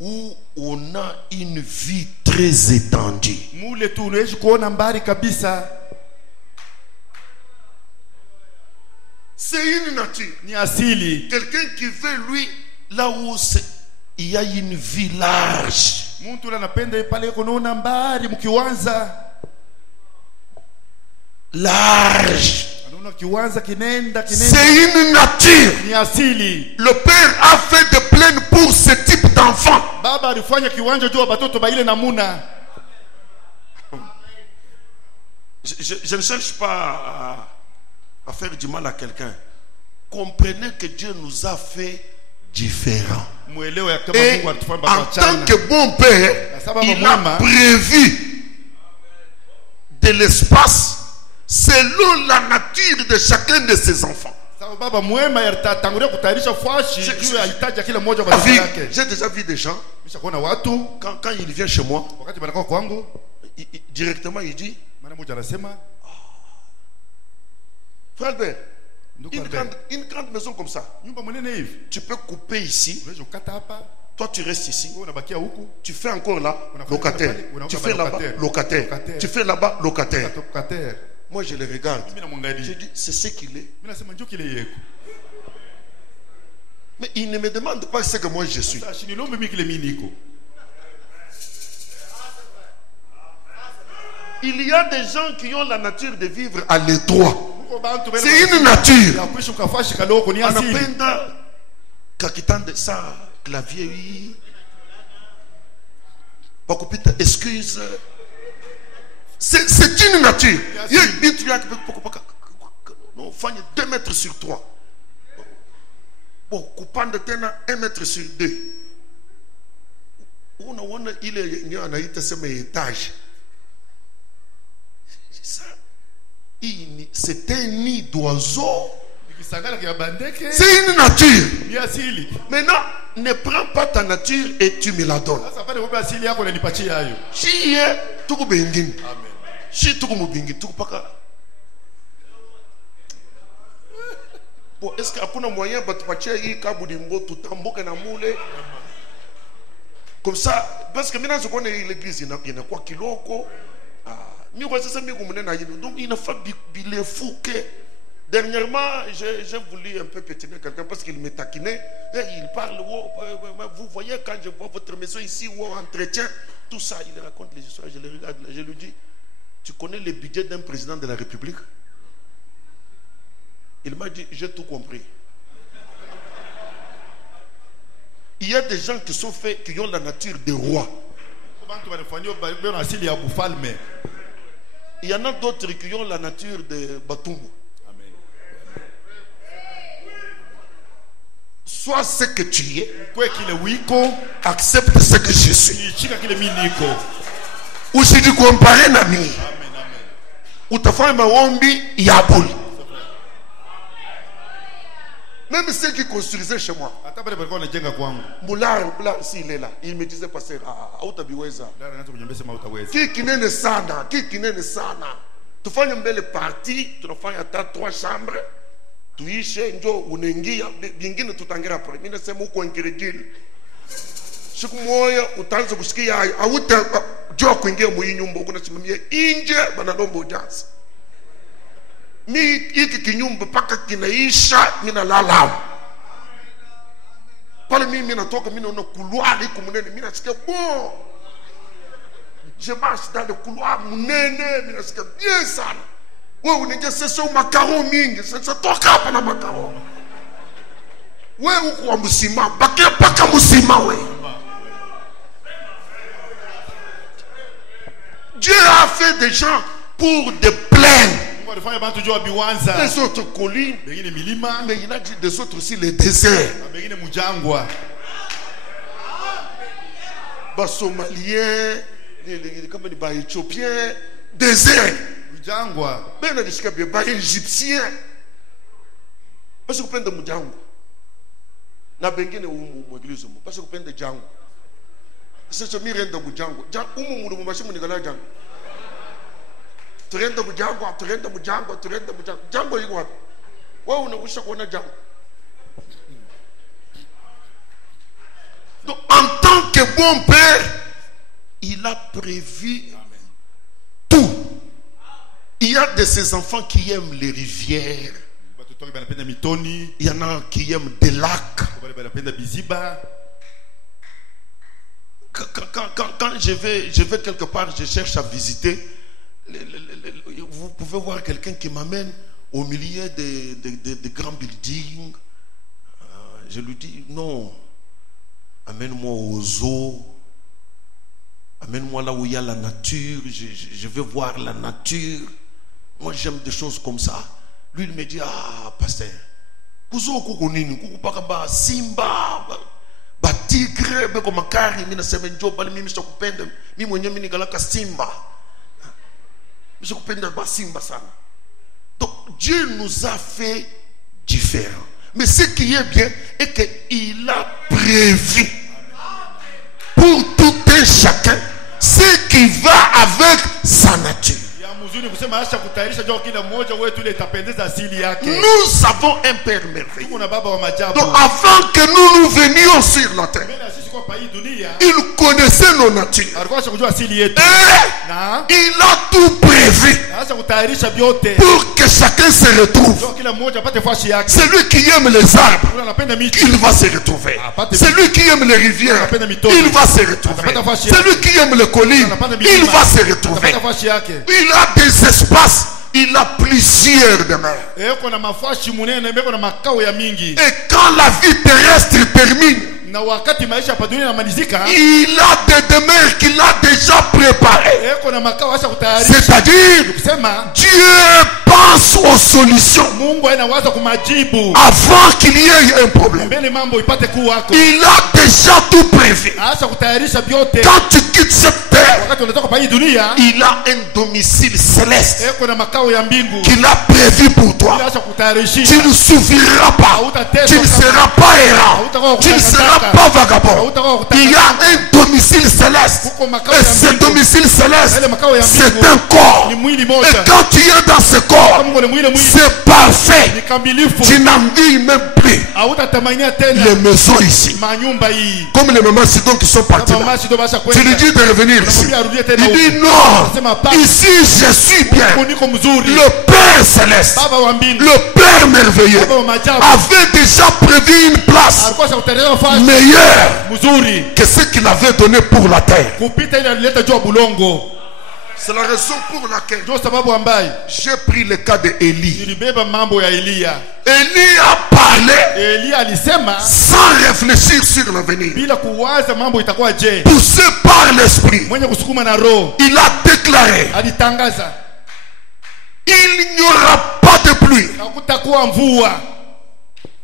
Où on a une vie très étendue. Mule tu unaweza kuona mbali kabisa. C'est une nature. Ni asili. Quelqu'un qui veut, lui, là où il y a une vie large. Mtu yule anapenda pale kunaona mbali mkiwanza. Large. Anaona kiwanza kinenda. C'est une nature. Ni asili. Le Père a fait des plaines pour ce type d'enfants. Baba alifanya kiwanja juu ya batoto ba ile namuna. Je ne cherche pas à faire du mal à quelqu'un. Comprenez que Dieu nous a fait différents. Muelewe ya kama Et Mungu alitufanya en baba tant chana. que bon Père, il a prévu de l'espace selon la nature de chacun de ses enfants. Sababu baba mwema yatatangulia kutayarisha fashi juu ya hitaji ya kila mmoja wa baba yake. J'ai déjà vu des gens, Kisha kuona watu quand il vient chez moi, wakati banakuwa kwangu, directement il dit, mara moja anasema, Frère Albert, ndugu une grande maison comme ça, nyumba mwenene hivi, tu peux couper ici, unaweza kukata hapa, toi tu restes ici, wewe unabakia huku, tu fais encore là, Unafanya locataire, pale, tu unaweka fais là-bas, locataire. locataire, Locataire. tu fais là-bas, locataire. locataire. Moi je le regarde, Mimi namwangalia. je dis, c'est ce qu'il est. Mimi nasema njoo kile yeko. Mais il ne me demande pas ce que moi je suis. Sasa shinilombe mimi kile mimi niko. Il y a des gens qui ont la nature de vivre à l'étroit. Huko bantu bele. C'est une nature. Ya kuishi ukafashi kaloko ni asili. Anapenda kakitande sa clavier hii. Bakupita excuse. C'est une nature. Il y a une nature non, fanya 2 mètres sur 3. Bon, coupant de tena 1 mètre sur 2. unaona ile yenyewe anaita sema étage. Ça, c'est un nid d'oiseaux. C'est une nature. Maintenant, ne prends pas ta nature et tu me la donnes. Si tu ko bengin. Si tu ko mubingi tu paka. Bon, est-ce qu'il y a un moyen de faire des kabudimbo tout tamboka na moule? Comme ça, parce que maintenant je connais l'église, il y a quoi kiloko. Donc il ne faut pas les fouquer. Dernièrement, j'ai voulu un peu pétiner quelqu'un parce qu'il me taquinait. Et il parle, vous voyez quand je vois votre maison ici, où on entretient, tout ça, il raconte les histoires, je les regarde, je lui dis, tu connais le budget d'un président de la République? Il m'a dit, j'ai tout compris. Il y a des gens qui sont faits, qui ont la nature des rois. Il y en a d'autres qui ont la nature de Batumbu. Sois ce que tu es, accepte ce que je suis. Ou si tu compares Nami, ou ta femme Wombi Yaboul. Même ceux qui construisaient chez moi, Moulard, s'il est là, il me disait, passer à Outabiweza. Qui n'est ne sana, qui n'est ne sana. Tu fais une belle partie, tu fais 3 chambres, tu y es, njo unengia, bingine tutangira pole. Mine sema uko ingredil. Siku moja utaanza kusikia auta jo kuingia mu nyumba kuna simamia inje banalombo dance. Mi hiki kinyumba paka kinaisha mina lala. Pale mimi natoka mimi naona couloir iko munene mimi nasikia bon. Je marche dans le couloir munene mimi nasikia bien sana. Wewe unaingia sasa macaron mingi sasa toka hapa na macaron. Wewe uko msima bakia paka msima wewe. Dieu a fait des gens pour des plaines. Les autres collines, mais il a dit des autres aussi les déserts. Les Somaliens, les Éthiopiens, désert. Mais les Égyptiens. Parce que vous prenez de Moujango. Na bengine umu mwegilizo mu. Parce que vous prenez de Django. C'est ce qui est de Moujango. Umu mu machine mu nigala Django. Tu rentres de Django, tu rentres de Django, tu rentres de Django. Django igual. Ouais, on a vu ça qu'on a Django. Donc, en tant que bon père, il a prévu tout. Il y a de ces enfants qui aiment les rivières. Il y en a qui aiment des lacs. Quand je vais quelque part, je cherche à visiter. Vous pouvez voir quelqu'un qui m'amène au milieu de grands buildings. Je lui dis non, amène-moi aux eaux, amène-moi là où il y a la nature. Je veux voir la nature. Moi j'aime des choses comme ça. Lui il me dit ah pasteur, kuzo kukunini kukupaka simba ba tigre beko makari mina sema njoo bali mimi sitakupenda mimi mwenyewe mimi nikalaka simba. Je kupenda ba simba sana. Donc Dieu nous a fait différents. Mais ce qui est bien est qu'il a prévu pour tout un chacun ce qui va avec sa nature. Nous avons un Père merveilleux. Donc avant que nous venions sur la terre, il connaissait nos natures. Et il a tout prévu pour que chacun se retrouve. Celui qui aime les arbres, il va se retrouver. Celui qui aime les rivières, il va se retrouver. Celui qui aime les collines, il va se retrouver. Il a des espaces, il a plusieurs demeures. Et quand la vie terrestre termine, il a des demeures qu'il a déjà préparées. C'est-à-dire, Dieu pense pense aux solutions Mungu anawaza kumajibu avant qu'il y ait un problème. mbele mambo ipate kuwako. Il a déjà tout prévu. Acha kutayarisha vyote. Quand tu quittes cette terre, Wakati unatoka pa hii dunia, il a un domicile céleste eko na makao ya mbingu. qu'il a prévu pour toi. Acha kutayarishia. Tu ne souffriras pas. Tu ne seras pas errant. Tu ne seras pas vagabond. Il y a un domicile céleste. Et ce domicile céleste, c'est un corps. Et quand tu es dans ce corps, c'est parfait. Tu n'envies même plus les maisons ici. Comme les mamans Sidon qui sont partis là. Tu lui dis de revenir ici. Il dit non. Ici je suis bien. Le Père céleste, le Père merveilleux avait déjà prévu une place meilleure que ce qu'il avait donné pour la terre. C'est la raison pour laquelle j'ai pris le cas de Élie. Élie a parlé sans réfléchir sur l'avenir. Poussé par l'esprit, il a déclaré: il n'y aura pas de pluie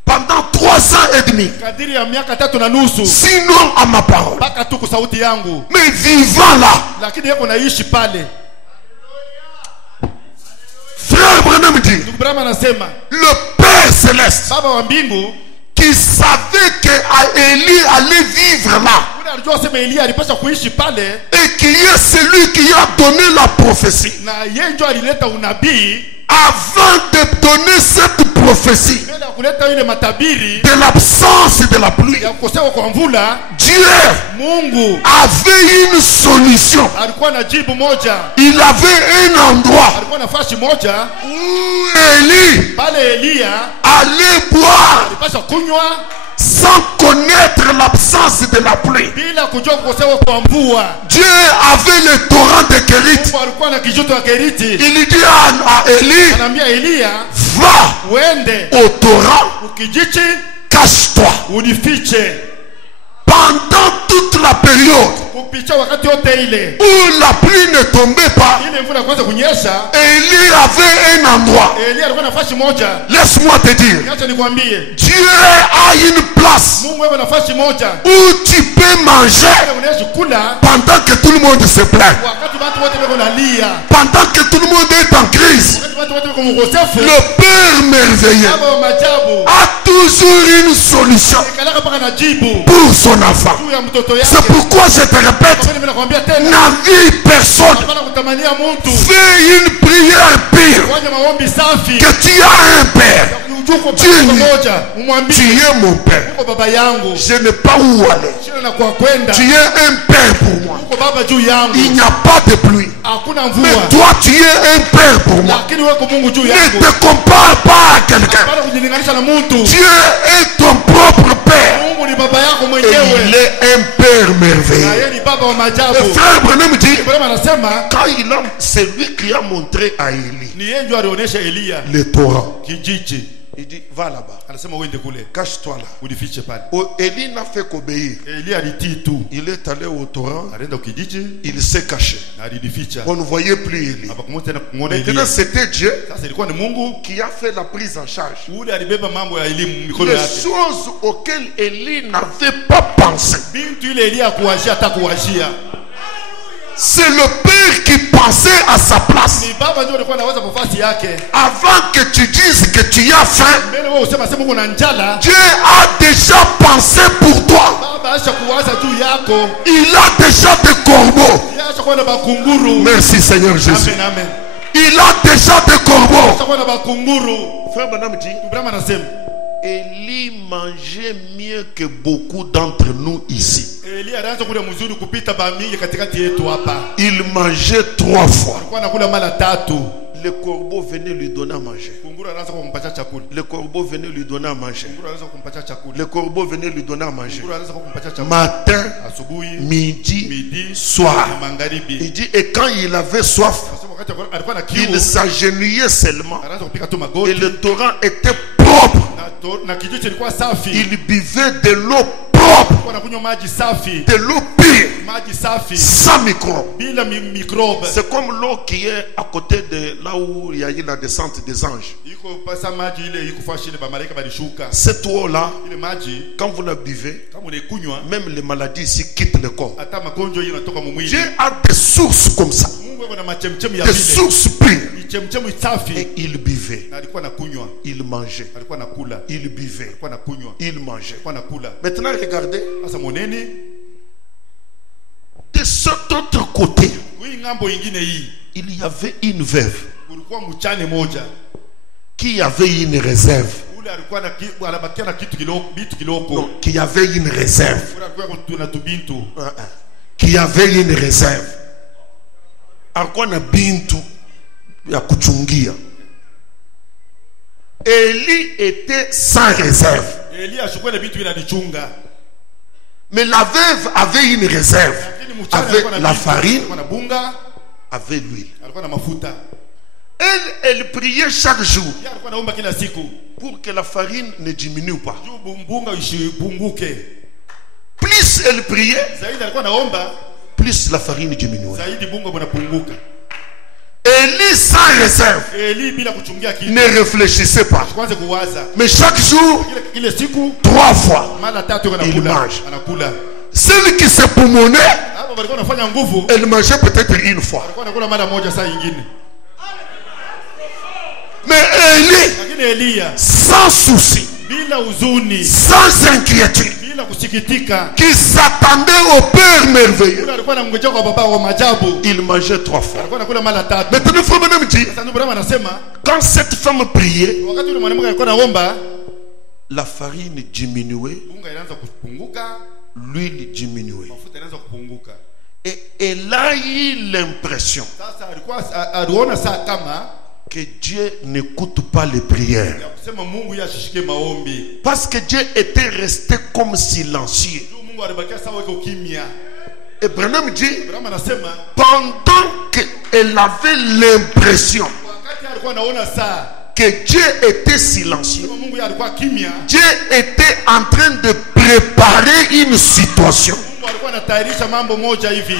pendant 3 ans et demi, sinon à ma parole. Mais vivant là, frère Branham dit, le Père céleste qui savait que Élie allait vivre là, et qui est celui qui a donné la prophétie, avant de donner cette prophétie de l'absence de la pluie, Dieu avait une solution. Il avait un endroit où Élie allait boire sans connaître l'absence de la pluie. Dieu avait le torrent de Kérit. Il dit à Élie: va au torrent, cache-toi. Pendant toute la période où la pluie ne tombait pas, Élie avait un endroit. Laisse-moi te dire, Dieu a une place où tu peux manger pendant que tout le monde se plaint, pendant que tout le monde est en crise. Le Père merveilleux a toujours une solution pour son enfant. C'est pourquoi je te répète, n'envie personne. Fais une prière pire, que tu as un Père. Dis-lui: tu es mon Père. Je n'ai pas où aller. Tu es un Père pour moi. Il n'y a pas de pluie, mais toi tu es un Père pour moi. Ne te compare pas à quelqu'un. Dieu est ton propre Père. Et il est un Père merveilleux. Le frère Branham dit, quand c'est lui qui a montré à Élie le torrent, il dit: va là-bas, cache-toi là. Élie n'a fait qu'obéir. Il est allé au torrent, il s'est caché. On ne voyait plus Élie. Maintenant c'était Dieu qui a fait la prise en charge. Les choses auxquelles Élie n'avait pas pensé, c'est le Père qui pensait à sa place. Avant que tu dises que tu as faim, Dieu a déjà pensé pour toi. Il a déjà des corbeaux. Merci Seigneur Jésus. Il a déjà des corbeaux. Frère Branham dit, Élie mangeait mieux que beaucoup d'entre nous ici. Il mangeait 3 fois. Le corbeau venait lui donner à manger. Le corbeau venait lui donner à manger. Le corbeau venait lui donner à manger. Matin, midi, soir. Il dit, et quand il avait soif, il s'agenouillait seulement. Et le torrent était propre. Il buvait de l'eau propre. propre, wanakunywa maji safi, de l'eau pure, maji safi sans microbes. bila microbe. C'est comme l'eau qui est à côté de là où il y a eu la descente des anges. Iko pasa maji ile iko fashi ile malaika balishuka. Cette eau-là, Ile maji quand vous la buvez, kama unaikunywa même les maladies ici quittent le corps. hata magonjwa hiyo yanatoka mwili. Dieu a des sources comme ça, Mungu ako na machemchemi ya des vile. sources pures. Ni chemchemi safi. Et il buvait, Na alikuwa nakunywa, il mangeait, alikuwa nakula, il buvait, alikuwa nakunywa, il mangeait. alikuwa nakula. Maintenant, regardez, Sasa moneni, de cet autre côté, hii ngambo ingine hii il y avait une veuve kulikuwa mchane moja. qui avait une réserve. Ule alikuwa anabakia na kitu kidogo, bitu kidogo. Non, qui avait une réserve. Ule alikuwa na tubintu. Qui avait une réserve. Alikuwa na bintu ya kuchungia. Eli était sans réserve. Eli ashukua na bitu inalichunga. Mais la veuve avait une réserve. Avec la farine, alikuwa na bunga, avec l'huile. alikuwa na mafuta. Elle priait chaque jour Yeye alikuwa naomba kila siku pour que la farine ne diminue pas. juu bunga isipunguke. Plus elle priait, Zaidi alikuwa naomba plus la farine diminuait. zaidi bunga bunapunguka. Élie sans réserve Eli bila kuchungia kitu. ne réfléchissait pas. Kwanza kuwaza. Mais chaque jour, Ile siku 3 fois, mara tatu il anakula. mange. Anakula. Celle qui se poumonait, Hapo walikuwa wanafanya nguvu. elle mangeait peut-être une fois. Alikuwa anakula mara moja saa nyingine. Mais Élie, Lakini Elia sans souci, bila huzuni, sans inquiétude, bila kusikitika, qui s'attendait au Père merveilleux, yule alikuwa anamngojea kwa baba wa maajabu. il mangeait 3 fois. Alikuwa anakula mara tatu. Maintenant, il faut me dire, Sasa ndio anasema quand cette femme priait, wakati yule mwanamke alikuwa anaomba, la farine diminuait, bunga inaanza kupunguka, l'huile diminuait. mafuta inaanza kupunguka. Et elle a eu l'impression Sasa alikuwa aliona saa kama que Dieu n'écoute pas les prières. ya kusema Mungu yeye ashishike maombi. Parce que Dieu était resté comme silencieux. Juu Mungu alibakia sawa iko kimya. Et Branham dit, Abraham anasema pendant qu'elle avait l'impression wakati alikuwa anaona saa que Dieu était silencieux, kama Mungu yeye alikuwa kimya, Dieu était en train de préparer une situation. Mungu alikuwa anatayarisha mambo moja hivi.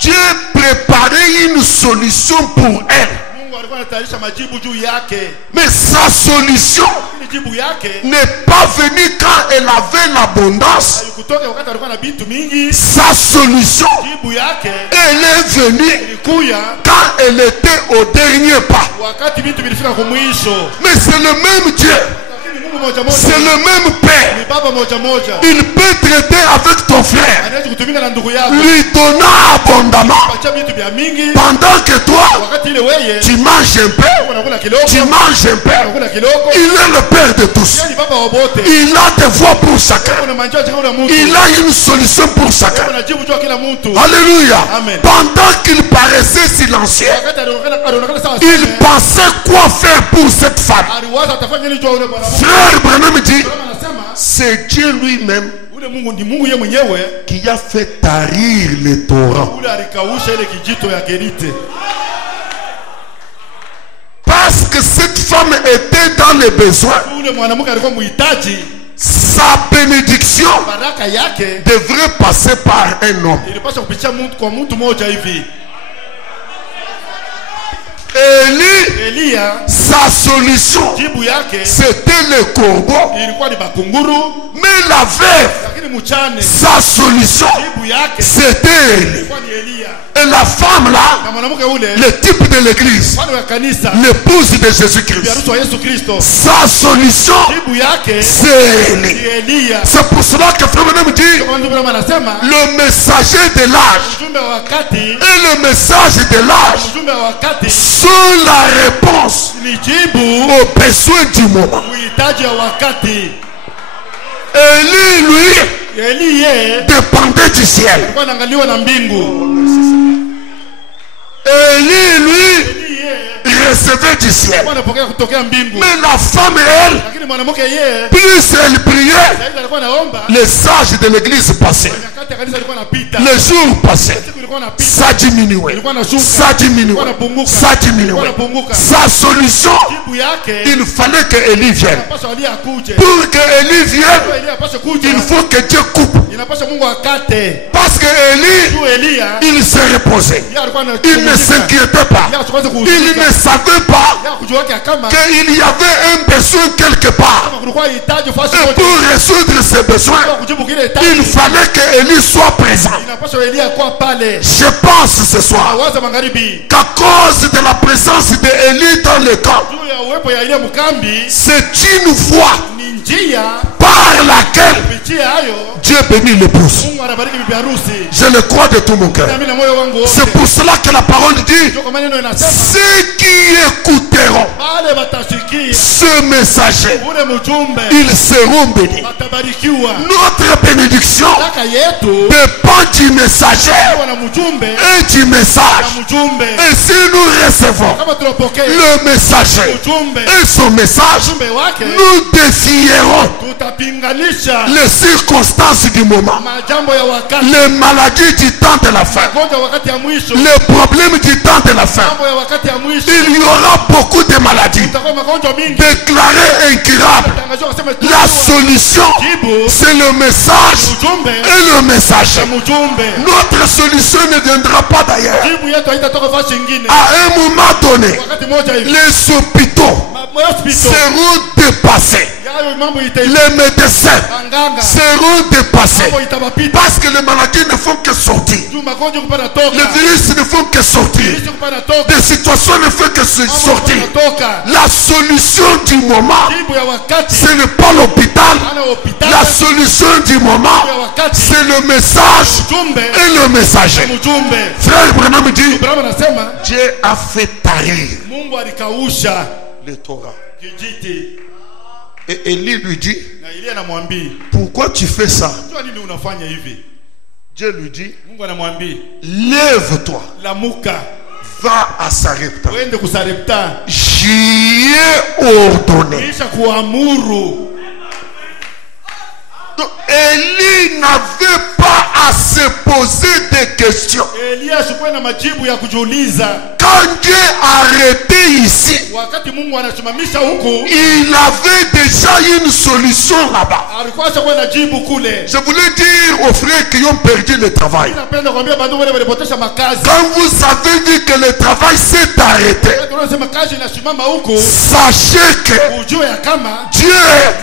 Dieu préparait une solution pour elle. Mungu alikuwa anatayarisha majibu juu yake. Mais sa solution Lakini jibu yake n'est pas venue quand elle avait l'abondance. haikutoka wakati alikuwa na vitu mingi. Sa solution, Jibu yake elle est venue ilikuya quand elle était au dernier pas. wakati vitu vilifika kwa mwisho. Mais c'est le même Dieu, Lakini Mungu moja moja c'est le même Père. ni baba moja moja. Il peut traiter avec ton frère, Anaweza kutumika na ndugu yako. lui donnant abondamment, Acha vitu vya mingi pendant que toi, wakati ile wewe tu manges un peu, unakula kidogo. tu manges un peu. Unakula kidogo. Il est le Père de tous. Yeye ni baba wa wote. Il a des voix pour chacun. Kuna manjao chakula mtu. Il a une solution pour chacun. Kuna jibu juu ya kila mtu. Alléluia. Amen. Pendant qu'il paraissait silencieux, Wakati alionekana sawa il sawa. pensait quoi faire pour cette femme. Aliwaza atafanya nini juu ya yule mwanamke. Frère Branham dit, Kama anasema c'est Dieu lui-même ule Mungu ni Mungu yeye mwenyewe qui a fait tarir les torrents. ule alikausha ile kijito ya Kerite. Parce que cette femme était dans les besoins. Ule mwanamke alikuwa muhitaji, Sa bénédiction baraka yake devrait passer par un homme. ilipaswa kupitia mtu kwa mtu mmoja hivi. Élie, Elia sa solution, jibu yake c'était le corbeau. ilikuwa ni bakunguru, Mais la veuve, lakini mchane sa solution, jibu yake c'était Élie. ilikuwa ni Elia. Et la femme là, Na mwanamke ule le type de l'église, mfano wa kanisa l'épouse de bi Jésus-Christ, harusi wa Yesu Kristo, sa solution, jibu yake c'est ni Élie. Elia. C'est pour cela que Frère Branham dit, Kama ndugu yangu anasema le messager de l'âge ujumbe wa wakati, et le message de l'âge ujumbe wa wakati sont la réponse ni jibu aux besoins du moment. uhitaji wa wakati. Élie, lui, Eli yeye dépendait du ciel. alikuwa anaangaliwa na mbingu. Élie, lui, Eli yeye recevait du ciel. anapokea kutokea mbingu. Mais la femme, elle, Lakini mwanamke yeye plus elle priait, zaidi alikuwa anaomba, les sages de l'église passaient. nyakati ya kanisa alikuwa anapita, Les jours passaient. siku ilikuwa anapita, Ça diminuait. ilikuwa anashuka, Ça diminuait. Ça diminuait. Sa solution, jibu yake il fallait que Élie vienne. inapaswa Elia akuje. Pour que Élie vienne, Elia apaswa kuja, il faut que Dieu coupe. inapaswa Mungu akate. Parce que Élie, Tu Elia il se reposait. yeye alikuwa Il ne s'inquiétait pas. yeye asiweze Il kuhusika, ne savait pas yeye kujua yake kama qu'il y avait un besoin quelque part. kama kulikuwa hitaji fasi Et moja pour résoudre ce besoin, kwa kujibu kile il hitaji, fallait que Élie soit présent. inapaswa Elia kuwa pale. Je pense ce soir Awaza magharibi qu'à cause de la présence d'Élie dans le camp, juu ya uwepo ya ile mkambi, c'est une voie ni njia par laquelle kupitia hayo Dieu bénit l'épouse. Mungu anabariki bibi harusi. Je le crois de tout mon cœur. Nami na moyo wangu wote. C'est pour cela que la parole dit, Ndio kwa maneno inasema ceux qui écouteront wale watasikia ce messager, ule mjumbe ils seront bénis. watabarikiwa. Notre bénédiction Baraka yetu dépend du messager wana mjumbe et du message. na mjumbe. Et si nous recevons Kama tunapokea le messager mjumbe et son message, mjumbe wake, nous défierons tutapinganisha les circonstances du moment, majambo ya wakati, les maladies du temps de la fin, magonjwa wakati ya mwisho, les problèmes du temps de la fin. mambo ya wakati ya mwisho. Il y aura beaucoup de maladies Utakuwa magonjwa mingi déclarées incurables. tangaziwa kusema La solution, jibu c'est le message mjumbe et le messager. na mjumbe. Notre solution ne viendra pas d'ailleurs. Jibu yetu haitatoka fasi nyingine. À un moment donné, Wakati moja hivi les hôpitaux hospital seront dépassés. yayo mambo ita Les médecins anganga seront dépassés. mambo itabapita Parce que les maladies ne font que sortir. juu magonjwa kupata toka Les virus ne font que sortir. Kristo kupata toka Des situations ne font que se mambo sortir. kupata toka. La solution du moment, Jibu ya wakati ce n'est pas l'hôpital. ana hospitali. La solution du moment, ya wakati c'est le message mjumbe et le messager. mjumbe. Frère Branham dit, Abraham anasema Dieu a fait tarir Mungu alikausha le Torah. kijiti Et Élie lui dit, na Elia anamwambia pourquoi tu fais ça? kwa nini unafanya hivi? Dieu lui dit, Mungu anamwambia lève-toi, lamuka va à Sarepta. uende kusarepta J'y ai ordonné. kisha kuamuru. Donc, Élie n'avait pas à se poser des questions. Elia sikuwa na majibu ya kujiuliza. Quand Dieu a arrêté ici, Wakati Mungu anasimamisha huku il avait déjà une solution là-bas. alikuwa ashakuwa na jibu kule. Je voulais dire aux frères qui ont perdu le travail, Napenda kuambia bandu wale walipotesha makazi. quand vous avez vu que le travail s'est arrêté, Tunasema kazi inasimama huku, sachez que ujue ya kama Dieu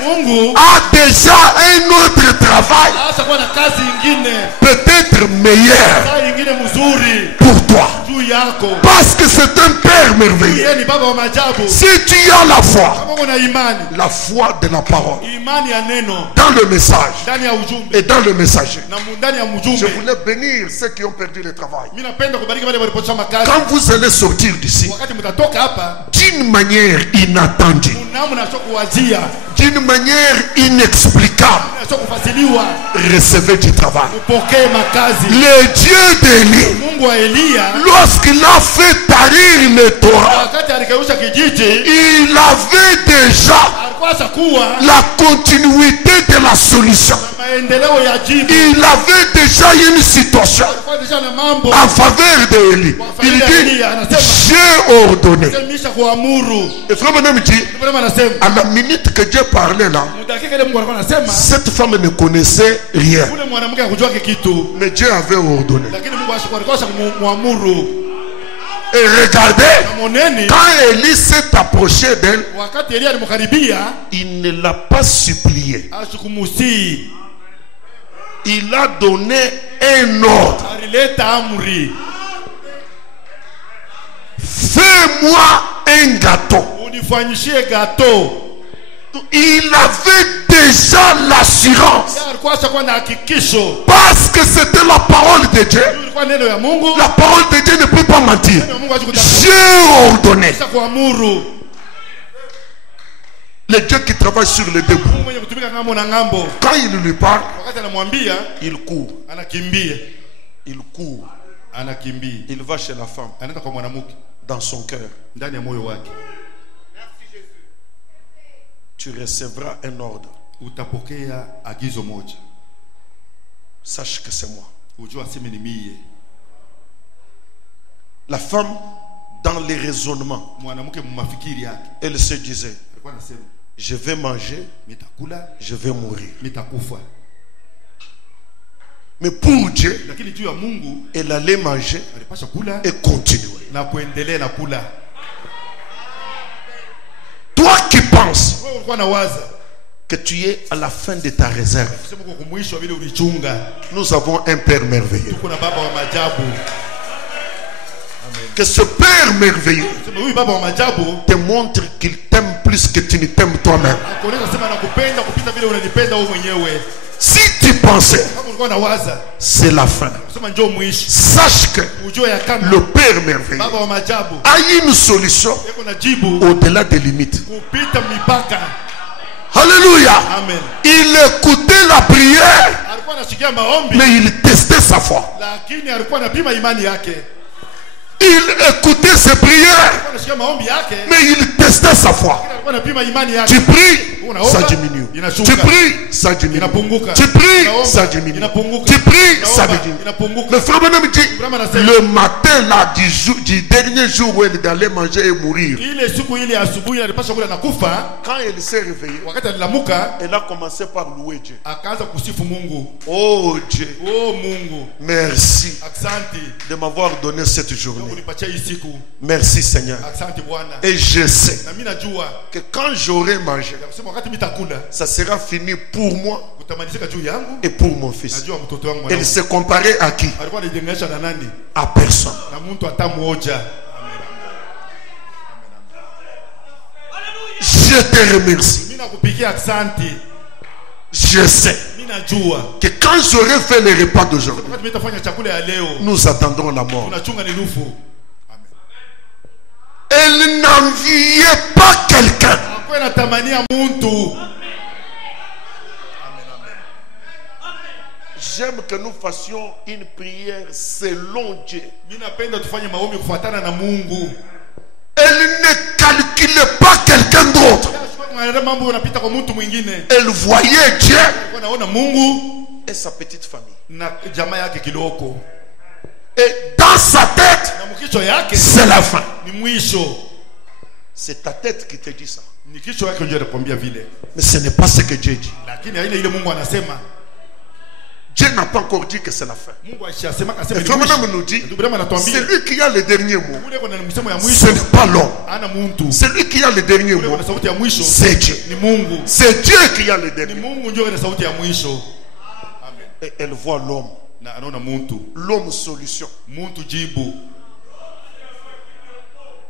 Mungu a déjà un autre travail, ashakuwa na kazi ingine, peut-être meilleur kazi ingine mzuri pour toi. juu yako. Parce que c'est un Père merveilleux. Yeye ni baba wa maajabu. Si tu as la foi, Kama una imani, la foi de la parole, imani ya neno dans le message ndani ya ujumbe et dans le messager, na ndani ya je mjumbe, voulais bénir ceux qui ont perdu le travail. mimi napenda kubariki wale walipotesha makazi. Quand vous allez sortir d'ici, Wakati mtatoka hapa, d'une manière inattendue, mnamo nasho kuwazia, d'une manière inexplicable, nasho kufasiliwa, recevez du travail. upokee makazi. Le Dieu d'Élie, Mungu wa Elia lorsqu'il a fait tarir le Torah, wakati alikausha kijiji, il avait déjà alikuwa ashakuwa la continuité de la solution. na maendeleo ya jibu. Il avait déjà une situation Alikuwa deja na mambo en faveur d'Élie. Il dit, j'ai ordonné. semisha kuamuru. Et frère Branham dit, Ndio anasema à la minute que Dieu parlait là, mudakika ile Mungu alikuwa anasema cette femme ne connaissait rien. ule mwanamke hakujua kitu, Mais Dieu avait ordonné. lakini Mungu alikuwa ashamuamuru. Et regardez, Moneni quand Élie s'est approché d'elle, wakati Elia alimkaribia, il ne l'a pas supplié. ashukumusi, Il a donné un ordre. alileta amri, Fais-moi un gâteau. unifanyishie gato. Il avait déjà l'assurance. Yeye alikuwa ashakuwa na hakikisho, Parce que c'était la parole de Dieu. ilikuwa neno ya Mungu. La parole de Dieu ne peut pas mentir. Neno ya Mungu hajikudanganya. J'ai ordonné. Kuamuru. Le Dieu qui travaille sur le debout. Mungu mwenye kutumika ngambo na ngambo. Quand il lui parle, Wakati anamwambia, il court. anakimbia, Il court. anakimbia, Il va chez la femme. anaenda kwa mwanamke. dans son cœur, ndani ya moyo wake, tu recevras un ordre. utapokea agizo moja. Sache que c'est moi. Ujua aseme ni mie. La femme, dans les raisonnements, Mwanamke mumafikiri yake elle se disait, alikuwa anasema je vais manger, nitakula, je vais mourir. nitakufa. Mais pour Dieu, Lakini juu ya Mungu elle allait manger alipasha kula et continuer. na kuendelea na kula. Toi qui penses Wewe ulikuwa na waza que tu es à la fin de ta réserve, sema kwa kumwisho vile ulichunga. nous avons un Père merveilleux. Tuko na baba wa majabu. Que ce Père merveilleux Sema huyu baba wa majabu te montre qu'il t'aime plus que tu ne t'aimes toi-même. akuonyesha sema nakupenda kupita vile unanipenda wewe mwenyewe. Si tu pensais, Kama ulikuwa na waza c'est la fin. sema njoo mwisho, Sache que ujue ya kama le Père merveilleux baba wa majabu a une solution yako na jibu au-delà des limites. kupita mipaka. Alléluia. Amen. Il écoutait la prière, Alikuwa anashikia maombi mais il testait sa foi. lakini alikuwa anapima imani yake. Il écoutait ses prières, Alikuwa anashikia maombi yake mais il testait sa foi. lakini alikuwa anapima imani yake. Tu pries, ça Unaomba, diminue. inashuka. Tu pries, ça diminue. Inapunguka. Tu pries, Unaomba, ça diminue. inapunguka. Tu pries, ça Unaomba, diminue. inapunguka. Le frère Branham dit, Branham anasema, le matin là du dernier jour où elle est allée manger et mourir, ile siku ile asubuhi alipasha kula na kufa, quand elle s'est réveillée, wakati alilamuka elle a commencé par louer Dieu. akaanza kusifu Mungu. Oh Dieu, Oh Mungu, merci asante de m'avoir donné cette kwa journée. kunipatia hii siku. Merci Seigneur. Asante Bwana. Et je sais Na mimi najua que quand j'aurai mangé, ya kusema wakati mitakula ça sera fini pour moi utamalizika juu yangu et pour mon fils. najua mtoto wangu Elle mwanangu. se comparait à qui? Alikuwa anajilinganisha na nani? À personne. Na mtu hata mmoja. Je te remercie. Mimi nakupigia asante. Je sais Mimi najua que quand j'aurai fait le repas d'aujourd'hui, wakati mitafanya chakula ya leo nous attendons la mort. tunachunga ni lufu. Amen. Elle n'enviait pas quelqu'un. Hakuwa natamania mtu. J'aime que nous fassions une prière selon Dieu. Mimi napenda tufanye maombi kufuatana na Mungu. Elle ne calculait pas quelqu'un d'autre. Mambo unapita kwa mtu mwingine. Elle voyait Dieu Alikuwa anaona Mungu et sa petite famille. na jamaa yake kiloko. Et dans sa tête, Na mkicho yake c'est la fin. ni mwisho. C'est ta tête qui te dit ça. Ni kichwa yake ndio anakuambia vile. Mais ce n'est pas ce que Dieu dit. Lakini ile Mungu anasema. Dieu n'a pas encore dit que c'est la fin. Mungu ashasema kasema Et ni Frère mwisho. Branham nous dit, Ndugu Branham anatuambia c'est lui qui a le dernier mot. ule kuna msemo ya Ce mwisho n'est pas l'homme. ana mtu. C'est lui qui a le dernier Ule mot. kuna sauti ya mwisho C'est Dieu. ni Mungu. C'est Dieu qui a le Ni dernier mot. Mungu ndio ana sauti ya mwisho. Amen. Et elle voit l'homme. Na anaona mtu. L'homme solution. Mtu jibu.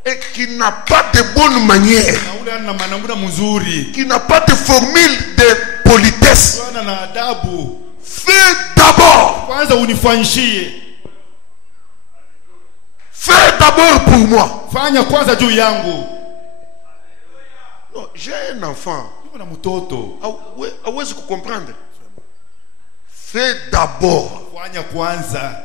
Et qui n'a pas de bonne manière. Na ule ana manamuna mzuri. Qui n'a pas de formule de politesse. Bwana na adabu. Fais d'abord. Kwanza unifanyishie. Fais d'abord pour moi. Fanya kwanza juu yangu. Non, j'ai un enfant. Niko na mtoto. Hawezi comprendre. Fais d'abord. Fanya kwanza.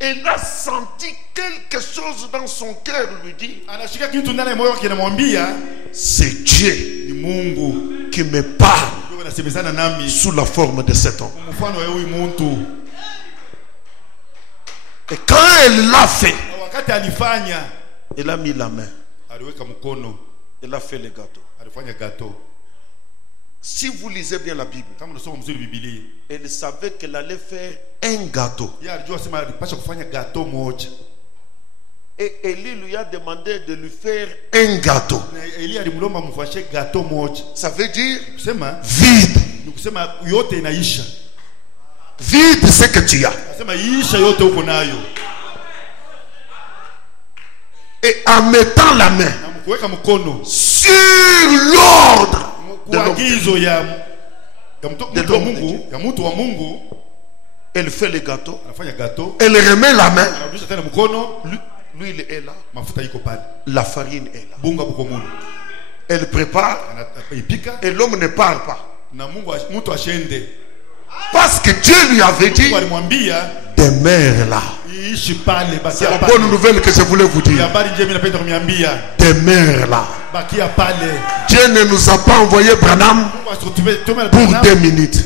Elle a senti quelque chose dans son cœur lui dit, Anashika kitu ndani ya moyo wake anamwambia c'est Dieu ni Mungu. qui me parle Ndio anasemezana nami sous la forme de cet homme. mfano wa huyu mtu. Et quand elle l'a fait, Na wakati alifanya elle a mis la main. aliweka mkono, Elle a fait le gâteau. alifanya gato. Si vous lisez bien la Bible, Kama unasoma mzuri Biblia, elle savait qu'elle allait faire un gâteau. yeye alijua sema alipaswa kufanya gato moja. Et Élie lui a demandé de lui faire un gâteau. Na Elia alimlomba mfashe gato moja. Ça veut dire Kusema vide. ni kusema yote inaisha. Vide ce que tu as. Nasema isha yote uko nayo. Et en mettant la main Na mkuweka mkono sur l'ordre de l'homme, kuagizo ya mtu wa l'homme de Mungu, ya mtu wa Mungu, elle fait le gâteau. anafanya gato. Elle remet la main. Anarudisha tena mkono, L'huile est là. mafuta iko pale. La farine est là. Bunga buko mulu. Elle prépare Anaipika et l'homme ne part pas. na Mungu mtu ashende. Parce que Dieu lui avait dit, Mungu alimwambia demeure là. C'est la bonne nouvelle que je voulais vous dire. Des mères là. Dieu ne nous a pas envoyé Branham pour 2 minutes.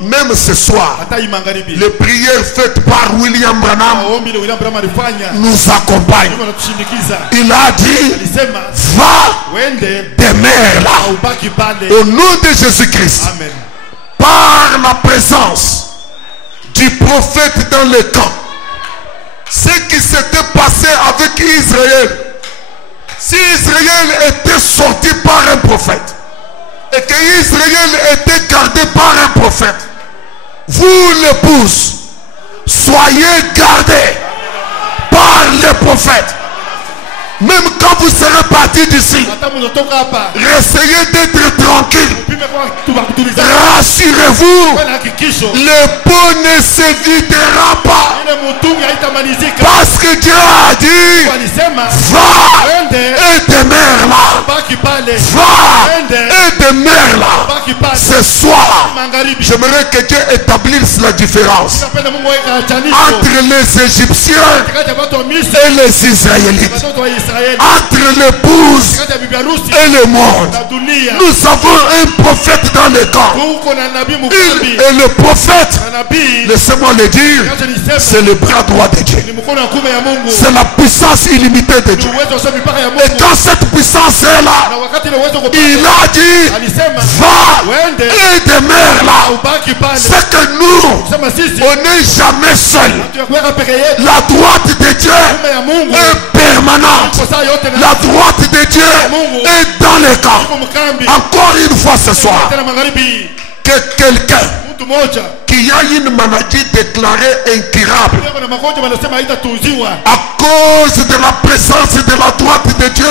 Même ce soir, les prières faites par William Branham nous accompagnent. Il a dit, va des mères là. Au nom de Jésus-Christ. Par la présence du prophète dans le camp. Ce qui s'était passé avec Israël. Si Israël était sorti par un prophète et que Israël était gardé par un prophète, vous l'épouse, soyez gardés par les prophètes. Même quand vous serez parti d'ici, essayez d'être tranquille. Rassurez-vous, le pot ne se videra pas. Parce que Dieu a dit, va et demeure là. Va et demeure là. Ce soir, j'aimerais que Dieu établisse la différence entre les Égyptiens et les Israélites. Entre l'épouse et le monde. Nous avons un prophète dans le camp. Et le prophète, laissez-moi le dire, c'est le bras droit de Dieu. C'est la puissance illimitée de Dieu. Et quand cette puissance est là, il a dit, va et demeure là. C'est que nous, on n'est jamais seul. La droite de Dieu est permanente. La droite de Dieu est dans le camp. Encore une fois ce soir, que quelqu'un qui a une maladie déclarée incurable à cause de la présence de la droite de Dieu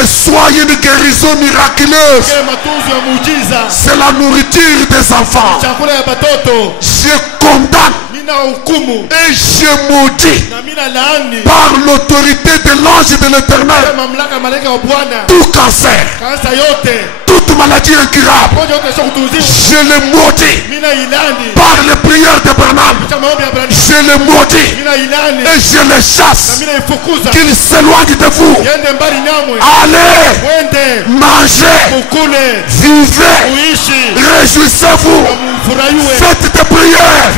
reçoit une guérison miraculeuse. C'est la nourriture des enfants. Je condamne et je maudis par l'autorité de l'ange de l'Éternel tout cancer, toute maladie incurable. Je le maudis par les prières de Branham. Je le maudis et je le chasse. Qu'il s'éloigne de vous. Allez, mangez, vivez, réjouissez-vous, faites des prières.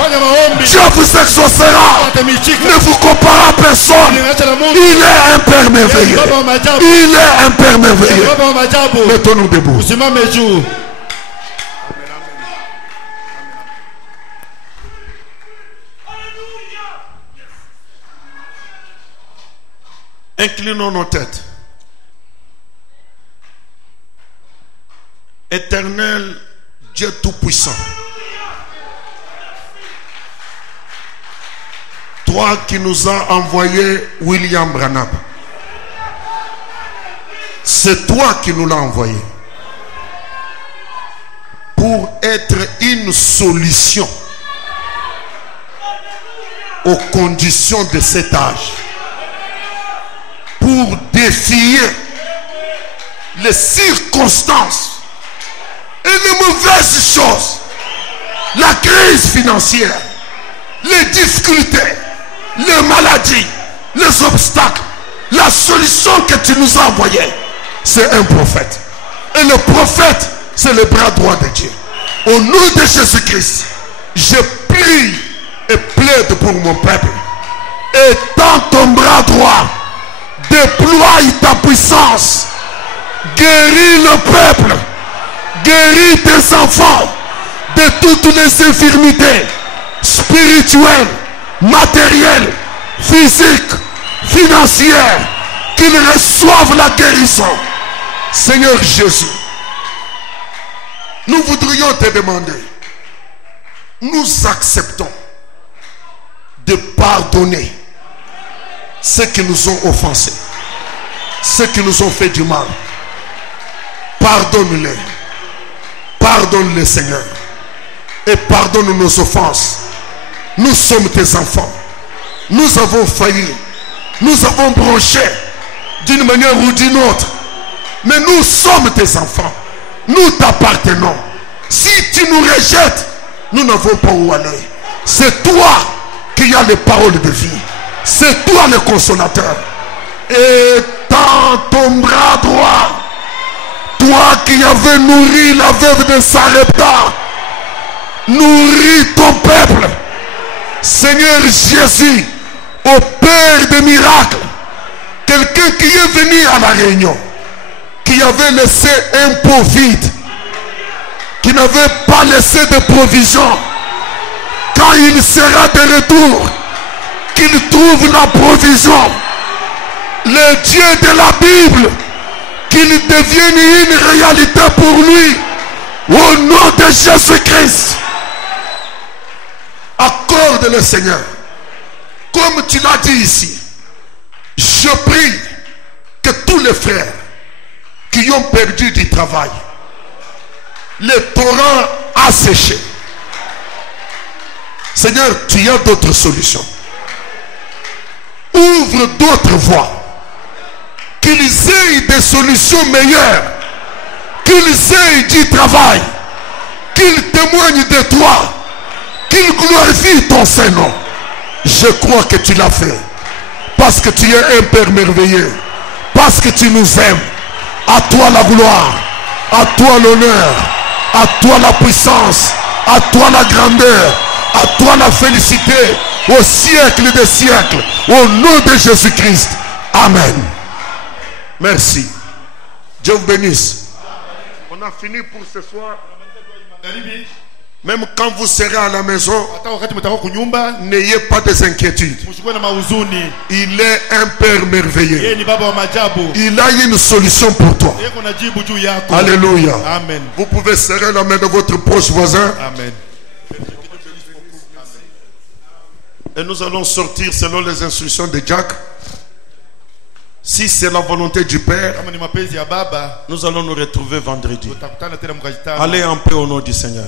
Dieu vous exaucera. Ne vous comparez à personne. Il est un Père merveilleux. Il est un Père merveilleux. Mettons-nous debout. Inclinons nos têtes. Éternel Dieu Tout-Puissant, toi qui nous as envoyé William Branham, c'est toi qui nous l'as envoyé pour être une solution aux conditions de cet âge, pour défier les circonstances et les mauvaises choses, la crise financière, les difficultés, les maladies, les obstacles. La solution que tu nous as envoyée, c'est un prophète. Et le prophète, c'est le bras droit de Dieu. Au nom de Jésus-Christ, je prie et plaide pour mon peuple. Étends ton bras droit, déploie ta puissance, guéris le peuple, guéris tes enfants de toutes les infirmités spirituelles, matérielles, physiques, financières, qu'ils reçoivent la guérison. Seigneur Jésus, nous voudrions te demander, nous acceptons de pardonner ceux qui nous ont offensés, ceux qui nous ont fait du mal. Pardonne-les. Pardonne-les, Seigneur. Et pardonne nos offenses. Nous sommes tes enfants. Nous avons failli. Nous avons bronché d'une manière ou d'une autre. Mais nous sommes tes enfants. Nous t'appartenons. Si tu nous rejettes, nous n'avons pas où aller. C'est toi qui a les paroles de vie. C'est toi le consolateur. Étends ton bras droit. Toi qui avais nourri la veuve de Sarepta, nourris ton peuple. Seigneur Jésus, opère des miracles. Quelqu'un qui est venu à la réunion, qui avait laissé un pot vide, qui n'avait pas laissé de provision, quand il sera de retour, qu'il trouve la provision. Le Dieu de la Bible, qu'il devienne une réalité pour lui. Au nom de Jésus-Christ. Accorde le Seigneur. Comme tu l'as dit ici, je prie que tous les frères qui ont perdu du travail, le torrent a séché. Seigneur, tu as d'autres solutions. Ouvre d'autres voies. Qu'ils aient des solutions meilleures. Qu'ils aient du travail. Qu'ils témoignent de toi. Qu'ils glorifient ton Saint-Nom. Je crois que tu l'as fait. Parce que tu es un Père merveilleux. Parce que tu nous aimes. À toi la gloire. À toi l'honneur. À toi la puissance. À toi la grandeur. À toi la félicité. Au siècle des siècles. Au nom de Jésus-Christ. Amen. Merci. Dieu vous bénisse. On a fini pour ce soir. Même quand vous serez à la maison, n'ayez pas des inquiétudes. Il est un Père merveilleux. Il a une solution pour toi. Alléluia. Amen. Vous pouvez serrer la main de votre proche voisin. Amen. Et nous allons sortir selon les instructions de Jack. Si c'est la volonté du Père, nous allons nous retrouver vendredi. Allez en paix au nom du Seigneur.